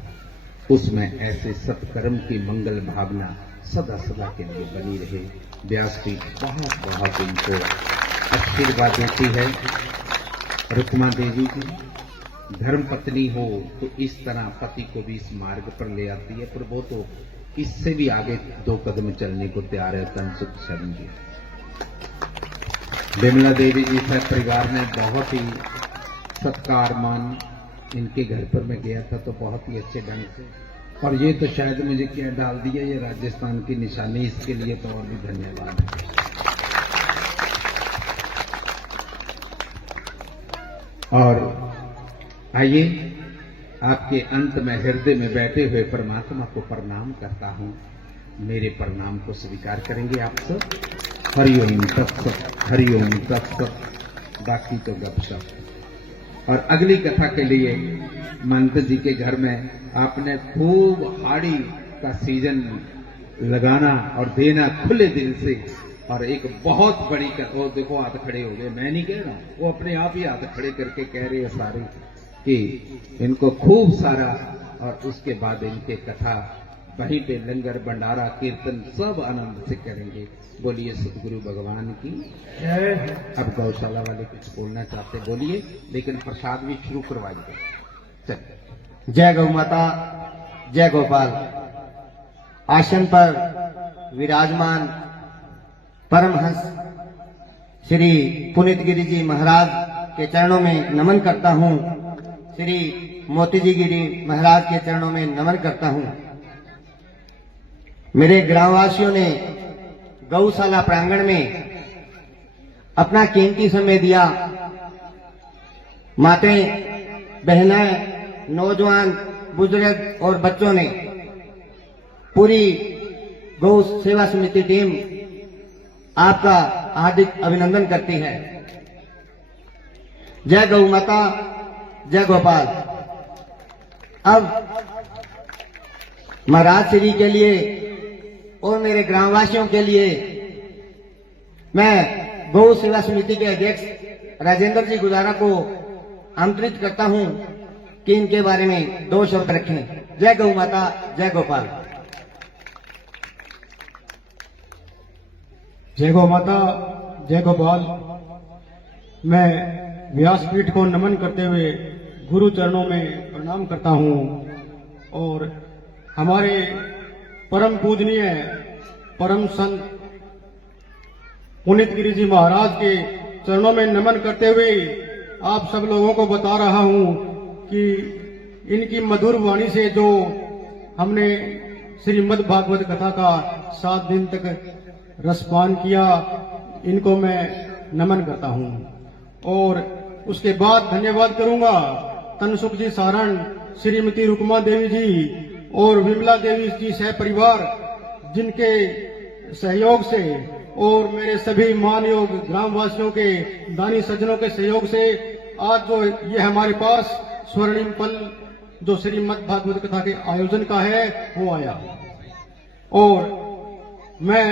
उसमें ऐसे सत्कर्म की मंगल भावना सदा सदा के लिए बनी रहे। व्यासपीठ बहुत बहुत इनको आशीर्वाद देती है। रुक्मा देवी की धर्म पत्नी हो तो इस तरह पति को भी इस मार्ग पर ले आती है, पर वो तो इससे भी आगे 2 कदम चलने को तैयार है। तनसुख शरण जी, विमला देवी जी से परिवार में बहुत ही सत्कार मान, इनके घर पर मैं गया था तो बहुत ही अच्छे ढंग से, और ये तो शायद मुझे क्या डाल दिया, ये राजस्थान की निशानी, इसके लिए तो और भी धन्यवाद है। और आइए आपके अंत में हृदय में बैठे हुए परमात्मा को प्रणाम करता हूं। मेरे प्रणाम को स्वीकार करेंगे आप सब। हरिओम तत्सत, हरिओम तत्सत। बाकी तो गपशप। और अगली कथा के लिए महंत जी के घर में आपने खूब हाड़ी का सीजन लगाना और देना खुले दिल से, और एक बहुत बड़ी वो देखो हाथ खड़े हो गए, मैं नहीं कह रहा, वो अपने आप ही हाथ खड़े करके कह रहे हैं सारे कि इनको खूब सारा, और उसके बाद इनके कथा वहीं पे लंगर भंडारा कीर्तन सब आनंद से करेंगे। बोलिए सतगुरु भगवान की। अब गौशाला वाले कुछ बोलना चाहते बोलिए, लेकिन प्रसाद भी शुरू करवाइए। चल। जय गौ माता, जय गोपाल। आसन पर विराजमान परमहंस श्री पुनीत गिरि जी महाराज के चरणों में नमन करता हूँ। श्री मोती जी गिरी महाराज के चरणों में नमन करता हूँ। मेरे ग्रामवासियों ने गौशाला प्रांगण में अपना कीमती समय दिया। माताएं, बहनें, नौजवान, बुजुर्ग और बच्चों ने, पूरी गौ सेवा समिति टीम आपका हार्दिक अभिनंदन करती है। जय गौ माता, जय गोपाल। अब महाराज श्री के लिए और मेरे ग्रामवासियों के लिए मैं गौ सेवा समिति के अध्यक्ष राजेंद्र जी गुजारा को आमंत्रित करता हूं कि इनके बारे में 2 शब्द रखें। जय गौ माता, जय गोपाल। जय गौ माता, जय गोपाल। मैं व्यासपीठ को नमन करते हुए गुरु चरणों में प्रणाम करता हूं और हमारे परम पूजनीय परम संत पुनीत गिरि जी महाराज के चरणों में नमन करते हुए आप सब लोगों को बता रहा हूं कि इनकी मधुर वाणी से जो हमने श्रीमद् भागवत कथा का 7 दिन तक रसपान किया, इनको मैं नमन करता हूं। और उसके बाद धन्यवाद करूंगा तनसुख जी सारण, श्रीमती रुक्मा देवी जी और विमला देवी जी सह परिवार, जिनके सहयोग से और मेरे सभी मानयोग ग्रामवासियों के दानी सज्जनों के सहयोग से आज जो ये हमारे पास स्वर्णिम पल जो श्रीमद् भागवत कथा के आयोजन का है वो आया। और मैं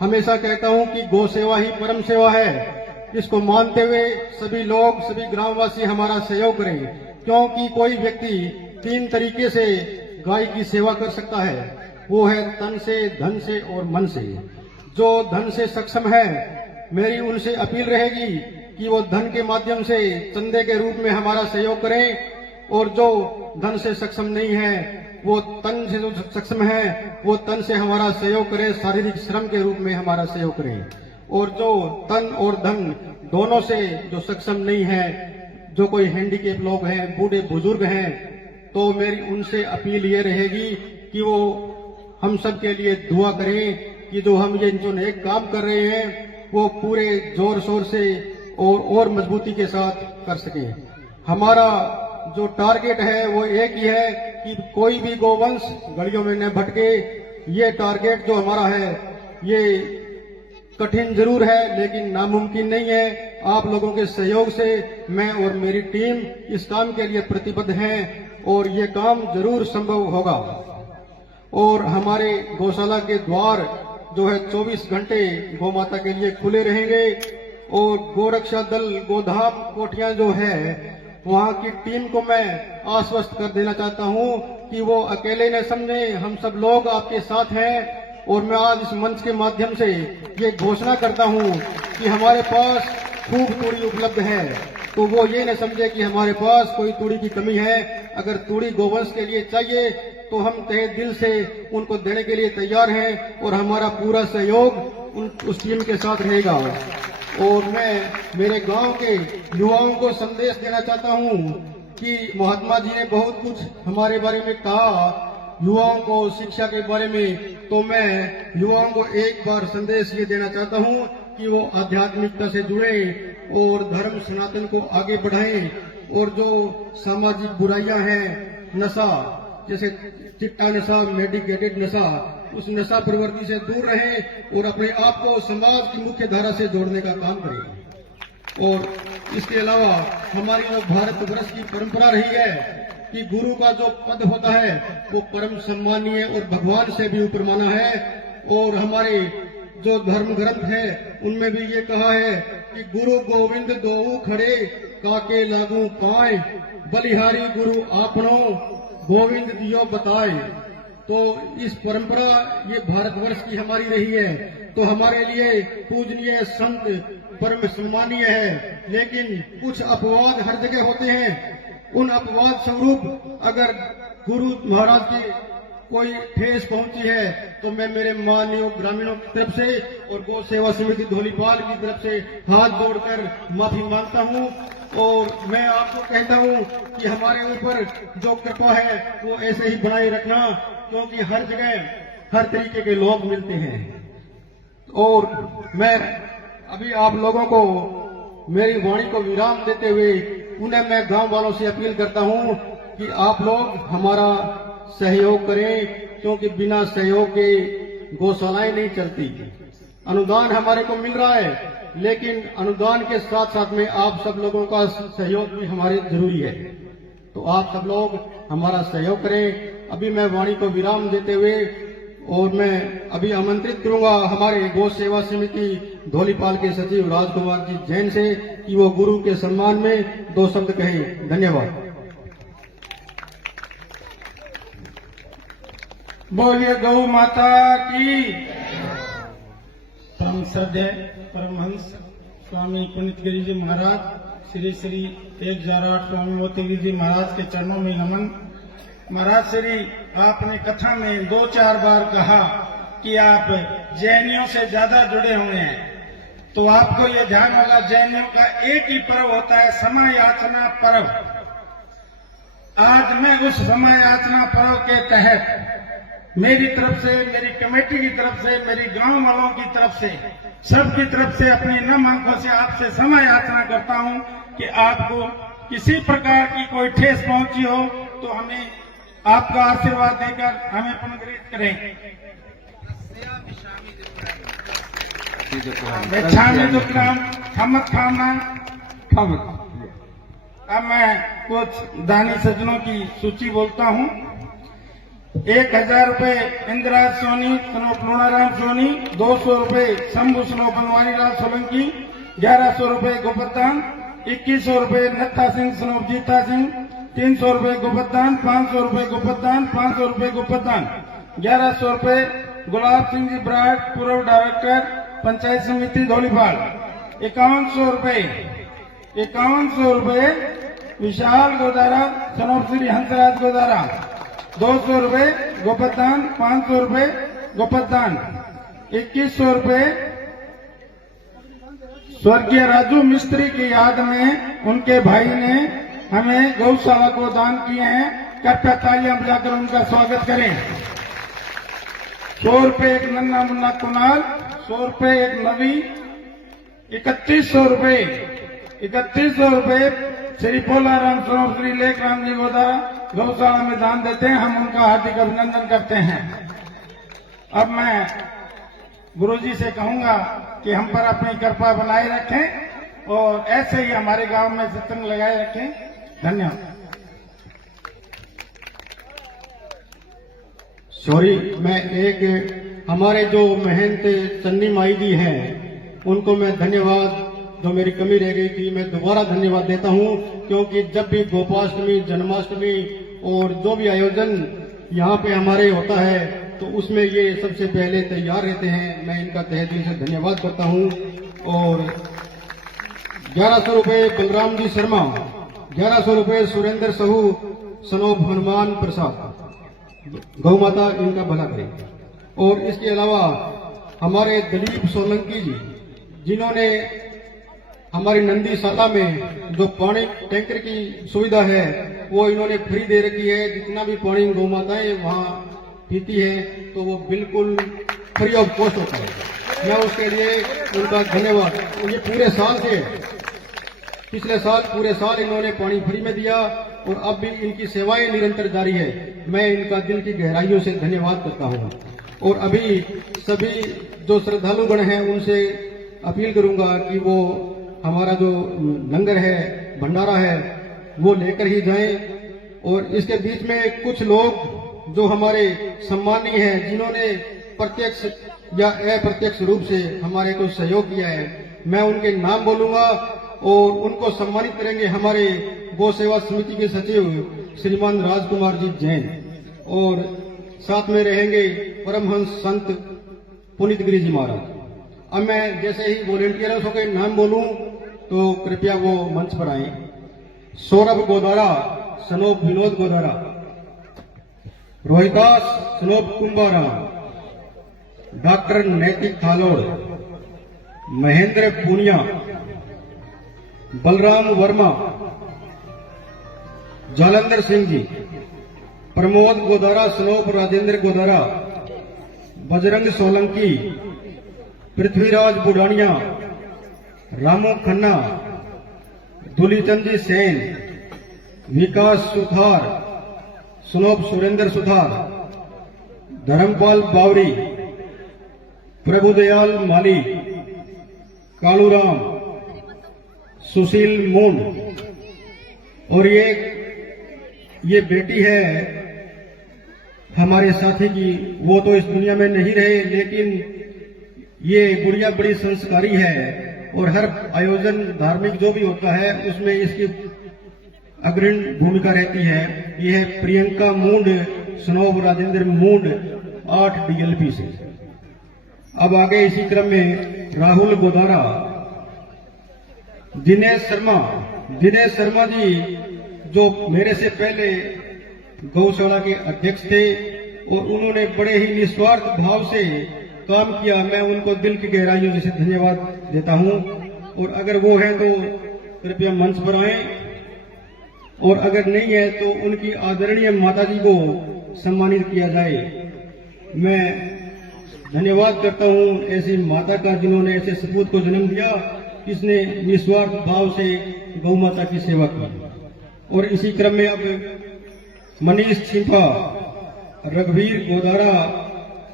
हमेशा कहता हूं कि गौ सेवा ही परम सेवा है। इसको मानते हुए सभी लोग, सभी ग्रामवासी हमारा सहयोग करें, क्योंकि कोई व्यक्ति 3 तरीके से गाय की सेवा कर सकता है। वो है तन से, धन से और मन से। जो धन से सक्षम है, मेरी उनसे अपील रहेगी कि वो धन के माध्यम से चंदे के रूप में हमारा सहयोग करें, और जो धन से सक्षम नहीं है, वो तन से जो सक्षम है वो तन से हमारा सहयोग करे, शारीरिक श्रम के रूप में हमारा सहयोग करें। और जो तन और धन दोनों से जो सक्षम नहीं है, जो कोई हैंडीकेप लोग हैं, बूढ़े बुजुर्ग हैं, तो मेरी उनसे अपील ये रहेगी कि वो हम सब के लिए दुआ करें कि जो हम ये जो नेक काम कर रहे हैं वो पूरे जोर शोर से और मजबूती के साथ कर सकें। हमारा जो टारगेट है वो एक ही है कि कोई भी गोवंश गलियों में न भटके। ये टारगेट जो हमारा है ये कठिन जरूर है, लेकिन नामुमकिन नहीं है। आप लोगों के सहयोग से मैं और मेरी टीम इस काम के लिए प्रतिबद्ध हैं और ये काम जरूर संभव होगा। और हमारे गौशाला के द्वार जो है 24 घंटे गौ माता के लिए खुले रहेंगे। और गोरक्षा दल गोधाम कोठियां जो है वहाँ की टीम को मैं आश्वस्त कर देना चाहता हूँ कि वो अकेले न समझे, हम सब लोग आपके साथ हैं। और मैं आज इस मंच के माध्यम से ये घोषणा करता हूँ कि हमारे पास खूब तूड़ी उपलब्ध है, तो वो ये न समझे कि हमारे पास कोई तूड़ी की कमी है। अगर तूड़ी गोवंश के लिए चाहिए तो हम तहे दिल से उनको देने के लिए तैयार हैं और हमारा पूरा सहयोग उस टीम के साथ रहेगा। और मैं मेरे गांव के युवाओं को संदेश देना चाहता हूं कि महात्मा जी ने बहुत कुछ हमारे बारे में कहा, युवाओं को शिक्षा के बारे में, तो मैं युवाओं को एक बार संदेश ये देना चाहता हूं कि वो आध्यात्मिकता से जुड़े और धर्म सनातन को आगे बढ़ाएं। और जो सामाजिक बुराइयां हैं, नशा जैसे चिट्टा नशा, मेडिकेटेड नशा, उस नशा प्रवृत्ति से दूर रहें और अपने आप को समाज की मुख्य धारा से जोड़ने का काम करें। और इसके अलावा हमारी जो भारतवर्ष की परंपरा रही है कि गुरु का जो पद होता है वो परम सम्मानीय और भगवान से भी ऊपर माना है। और हमारे जो धर्म ग्रंथ है उनमें भी ये कहा है कि गुरु गोविंद दोऊ खड़े काके लागू पाए, बलिहारी गुरु आपनो गोविंद दियो बताए। तो इस परंपरा ये भारतवर्ष की हमारी रही है, तो हमारे लिए पूजनीय संत परम सम्मानीय है। लेकिन कुछ अपवाद हर जगह होते हैं, उन अपवाद स्वरूप अगर गुरु महाराज की कोई ठेस पहुंची है तो मैं मेरे माननीय ग्रामीणों की तरफ से और गौ सेवा समिति धौलीपाल की तरफ से हाथ जोड़कर माफी मांगता हूं। और मैं आपको कहता हूं कि हमारे ऊपर जो कृपा है वो ऐसे ही बनाए रखना, क्योंकि हर जगह हर तरीके के लोग मिलते हैं। और मैं अभी आप लोगों को मेरी वाणी को विराम देते हुए उन्हें मैं गांव वालों से अपील करता हूं कि आप लोग हमारा सहयोग करें, क्योंकि बिना सहयोग के गौशालाएं नहीं चलती। अनुदान हमारे को मिल रहा है, लेकिन अनुदान के साथ साथ में आप सब लोगों का सहयोग भी हमारे जरूरी है। तो आप सब लोग हमारा सहयोग करें। अभी मैं वाणी को विराम देते हुए और मैं अभी आमंत्रित करूंगा हमारे गौ सेवा समिति धौलीपाल के सचिव राजकुमार जी जैन से कि वो गुरु के सम्मान में 2 शब्द कहें। धन्यवाद। बोलिए गौ माता की। परम श्रद्धेय परमहंस स्वामी पुनीत गिरि जी महाराज, श्री श्री 1008 स्वामी मोती गिरि जी महाराज के चरणों में नमन। महाराज श्री, आपने कथा में 2-4 बार कहा कि आप जैनियों से ज्यादा जुड़े हुए हैं, तो आपको ये ध्यान वाला जैनियों का एक ही पर्व होता है, समय याचना पर्व। आज मैं उस समय याचना पर्व के तहत मेरी तरफ से, मेरी कमेटी की तरफ से, मेरी गांव वालों की तरफ से, सबकी तरफ से अपनी नम आंखों से आपसे समय याचना करता हूं कि आपको किसी प्रकार की कोई ठेस पहुंची हो तो हमें आपका आशीर्वाद देकर हमें पुनर्गृहित करें। गच्छामि दुक्कड़म थमत थामा थमत। अब मैं कुछ दानी सज्जनों की सूची बोलता हूं। 1000 रुपए इंदिराज सोनी सनो पूर्णाराम सोनी, 200 रुपए शंभू सनो बनवारी लाल सोलंकी, 1100 रुपए गोपदान, 2100 रुपए नत्था सिंह सनो जीता सिंह, 300 रुपए गोपदान, 500 रुपए गोपदान, 500 रुपए गोपदान, 1100 रुपए गुलाब सिंह जी ब्राड पूर्व डायरेक्टर पंचायत समिति धौलीपाल, 5100 रुपए विशाल गोदारा सनोप श्री हंसराज गोदारा, 200 रुपए गोपदान, 500 रुपए गोपदान, 2100 रुपए स्वर्गीय राजू मिस्त्री की याद में उनके भाई ने हमें गौशाला को दान किए हैं। कृपया तालियां बजाकर उनका स्वागत करें। 100 रुपए एक नन्ना मुन्ना कुनाल, 100 रुपए एक नवी, 3100 रुपए श्री पोलाराम सनोप श्री लेखराम जी गोदारा गौशाला में दान देते हैं। हम उनका हार्दिक अभिनंदन करते हैं। अब मैं गुरुजी से कहूंगा कि हम पर अपनी कृपा बनाए रखें और ऐसे ही हमारे गांव में सत्संग लगाए रखें। धन्यवाद। सॉरी, मैं एक हमारे जो महंत चन्नी माई जी हैं उनको मैं धन्यवाद जो मेरी कमी रह गई थी, मैं दोबारा धन्यवाद देता हूं, क्योंकि जब भी गोपाष्टमी, जन्माष्टमी और जो भी आयोजन यहाँ पे हमारे होता है तो उसमें ये सबसे पहले तैयार रहते हैं। मैं इनका तहे दिल से धन्यवाद करता हूं। और 1100 रुपये बलराम जी शर्मा, 1100 रुपये सुरेंद्र सहू, सनोप हनुमान प्रसाद, गौ माता इनका भला करे। और इसके अलावा हमारे दिलीप सोलंकी जी, जिन्होंने हमारी नंदी शाला में जो पानी टैंकर की सुविधा है वो इन्होंने फ्री दे रखी है। जितना भी पानी गौ माताएं वहां पीती है तो वो बिल्कुल फ्री ऑफ कॉस्ट होता है। मैं उसके लिए उनका धन्यवाद। ये पूरे साल से, पिछले साल पूरे साल इन्होंने पानी फ्री में दिया और अब भी इनकी सेवाएं निरंतर जारी है। मैं इनका दिल की गहराइयों से धन्यवाद करता हूं। और अभी सभी जो श्रद्धालुगण हैं उनसे अपील करूंगा कि वो हमारा जो लंगर है, भंडारा है, वो लेकर ही जाएं। और इसके बीच में कुछ लोग जो हमारे सम्मानीय हैं, जिन्होंने प्रत्यक्ष या अप्रत्यक्ष रूप से हमारे को सहयोग किया है, मैं उनके नाम बोलूंगा और उनको सम्मानित करेंगे हमारे गौ सेवा समिति के सचिव श्रीमान राजकुमार जी जैन, और साथ में रहेंगे परमहंस संत पुनीत गिरी जी महाराज। अब मैं जैसे ही वॉलेंटियर्स के नाम बोलूं तो कृपया वो मंच पर आए। सौरभ गोदारा, सनोप विनोद गोदारा, रोहिदास सनोप कुंभारा, डॉक्टर नैतिक थालोड़, महेंद्र पूनिया, बलराम वर्मा, जालंधर सिंह जी, प्रमोद गोदारा, सनोप राजेंद्र गोदारा, बजरंग सोलंकी, पृथ्वीराज बुढ़ानिया, रामू खन्ना, दुलीचंद जी सेन, विकास सुथार, सनोप सुरेंद्र सुथार, धर्मपाल बावरी, प्रभुदयाल माली, कालूराम, सुशील मूंड। और ये बेटी है हमारे साथी की, वो तो इस दुनिया में नहीं रहे, लेकिन ये गुड़िया बड़ी संस्कारी है और हर आयोजन धार्मिक जो भी होता है उसमें इसकी अग्रणी भूमिका रहती है। यह है प्रियंका मूंड, सनोप राजेंद्र मूंड, 8 DLP से। अब आगे इसी क्रम में राहुल गोदारा, दिनेश शर्मा जी जो मेरे से पहले गौशाला के अध्यक्ष थे और उन्होंने बड़े ही निस्वार्थ भाव से काम किया। मैं उनको दिल की गहराइयों से धन्यवाद देता हूं। और अगर वो है तो कृपया मंच पर आएं, और अगर नहीं है तो उनकी आदरणीय माताजी को सम्मानित किया जाए। मैं धन्यवाद करता हूं ऐसी माता का जिन्होंने ऐसे सपूत को जन्म दिया, इसने निस्वार्थ भाव से गौ माता की सेवा की। और इसी क्रम में अब मनीष छिपा, रघुवीर गोदारा,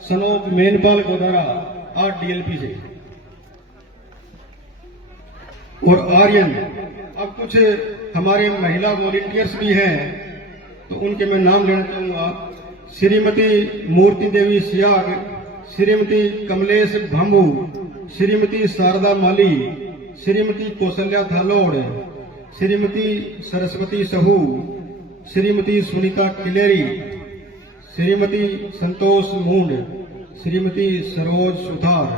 सनोप मेनपाल गोदारा, 8 DLP से, और आर्यन। अब कुछ हमारे महिला वॉलंटियर्स भी हैं तो उनके मैं नाम लेना चाहूंगा। श्रीमती मूर्ति देवी सियाग, श्रीमती कमलेश भांबू, श्रीमती शारदा माली, श्रीमती कौशल्या थालोड़, श्रीमती सरस्वती सहू, श्रीमती सुनीता किलेरी, श्रीमती संतोष मूंड, श्रीमती सरोज सुथार,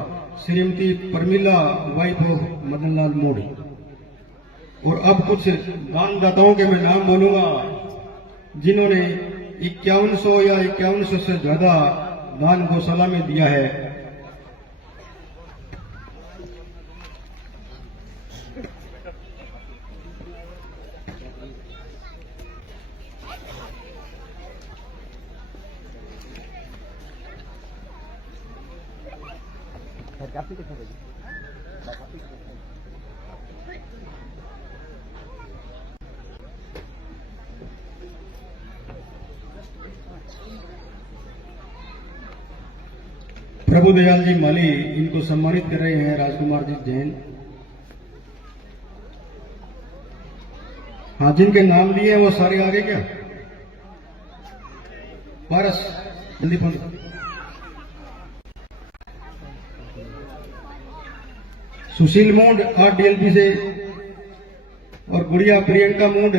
श्रीमती परमिला वाइफ ऑफ मदनलाल मोड़ी। और अब कुछ दानदाताओं के मैं नाम बोलूंगा जिन्होंने 5100 या 5100 से ज्यादा दान गौशाला में दिया है। प्रभुदयाल जी माली, इनको सम्मानित कर रहे हैं राजकुमार जी जैन। हाँ, जिनके नाम लिए वो सारे आगे क्या? पारस जल्दी फोन। सुशील मूंड 8 DLP से और गुड़िया प्रियंका मूंड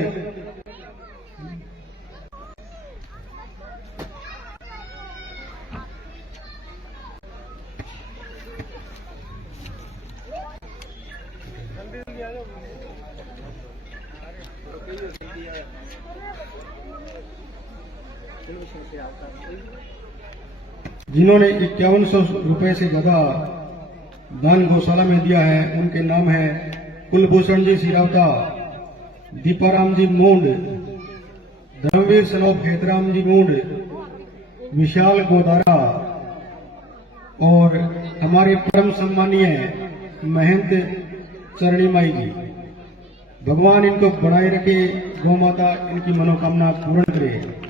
जिन्होंने 5100 रुपए से ज्यादा दान गौशाला में दिया है, उनके नाम है कुलभूषण जी सिरावता, दीपाराम जी मूंड, धर्मवीर सनोप हेतराम जी मूंड, विशाल गोदारा और हमारे परम सम्मानीय महंत चरणी माई जी। भगवान इनको बनाए रखे, गौ माता इनकी मनोकामना पूर्ण करे।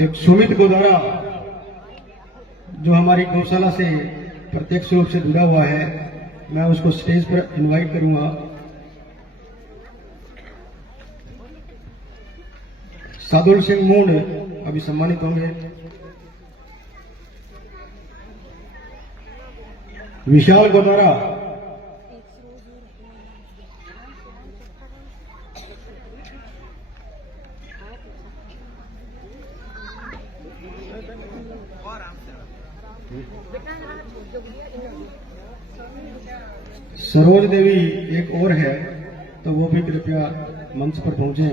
एक सुमित गोदारा जो हमारी गौशाला से प्रत्यक्ष रूप से जुड़ा हुआ है, मैं उसको स्टेज पर इनवाइट करूंगा। सादुल सिंह मूंड अभी सम्मानित होंगे। विशाल गोदारा, सरोज देवी एक और है, तो वो भी कृपया मंच पर पहुंचे।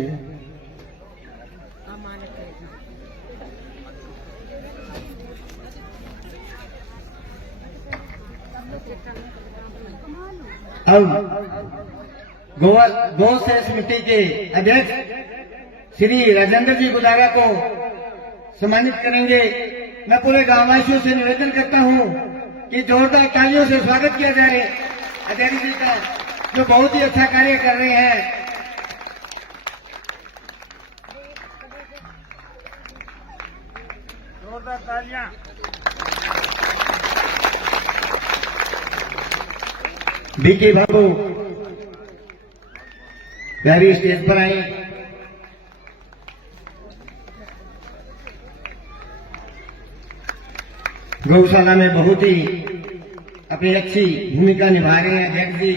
अब गौ सेवा समिति के अध्यक्ष श्री राजेंद्र जी गुदारा को सम्मानित करेंगे। मैं पूरे गांववासियों से निवेदन करता हूं कि जोरदार तालियों से स्वागत किया जाए अध्यक्ष जी का, जो बहुत ही अच्छा कार्य कर रहे हैं। जोरदार तालियां। बीके बाबू प्यारी स्टेज पर आए। गौशाला में बहुत ही अपनी अच्छी भूमिका निभा रहे हैं अध्यक्ष जी,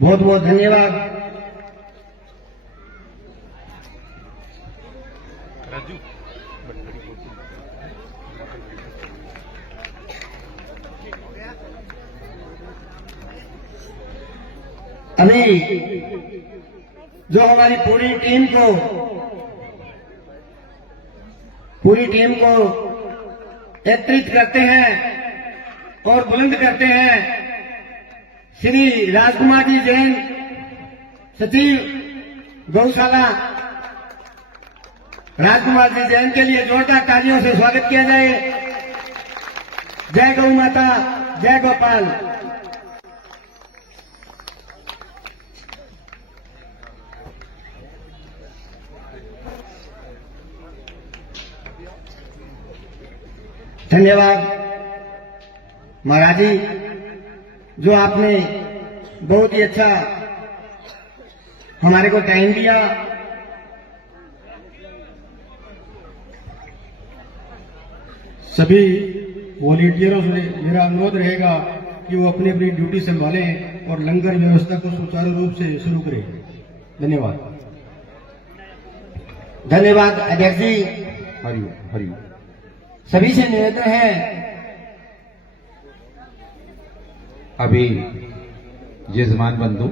बहुत बहुत धन्यवाद। अभी जो हमारी पूरी टीम को एकत्रित करते हैं और बुलंद करते हैं, श्री राजकुमार जी जैन, सचिव गौशाला, राजकुमार जी जैन के लिए जोरदार तालियों से स्वागत किया जाए। जय गौ माता, जय गोपाल। धन्यवाद महाराज जी, जो आपने बहुत ही अच्छा हमारे को टाइम दिया। सभी वॉलंटियरों से मेरा अनुरोध रहेगा कि वो अपनी अपनी ड्यूटी संभालें और लंगर व्यवस्था को सुचारू रूप से शुरू करें। धन्यवाद। धन्यवाद अध्यक्ष जी। हरिओम हरिओम। सभी से निवेदन है, अभी यजमान बंधु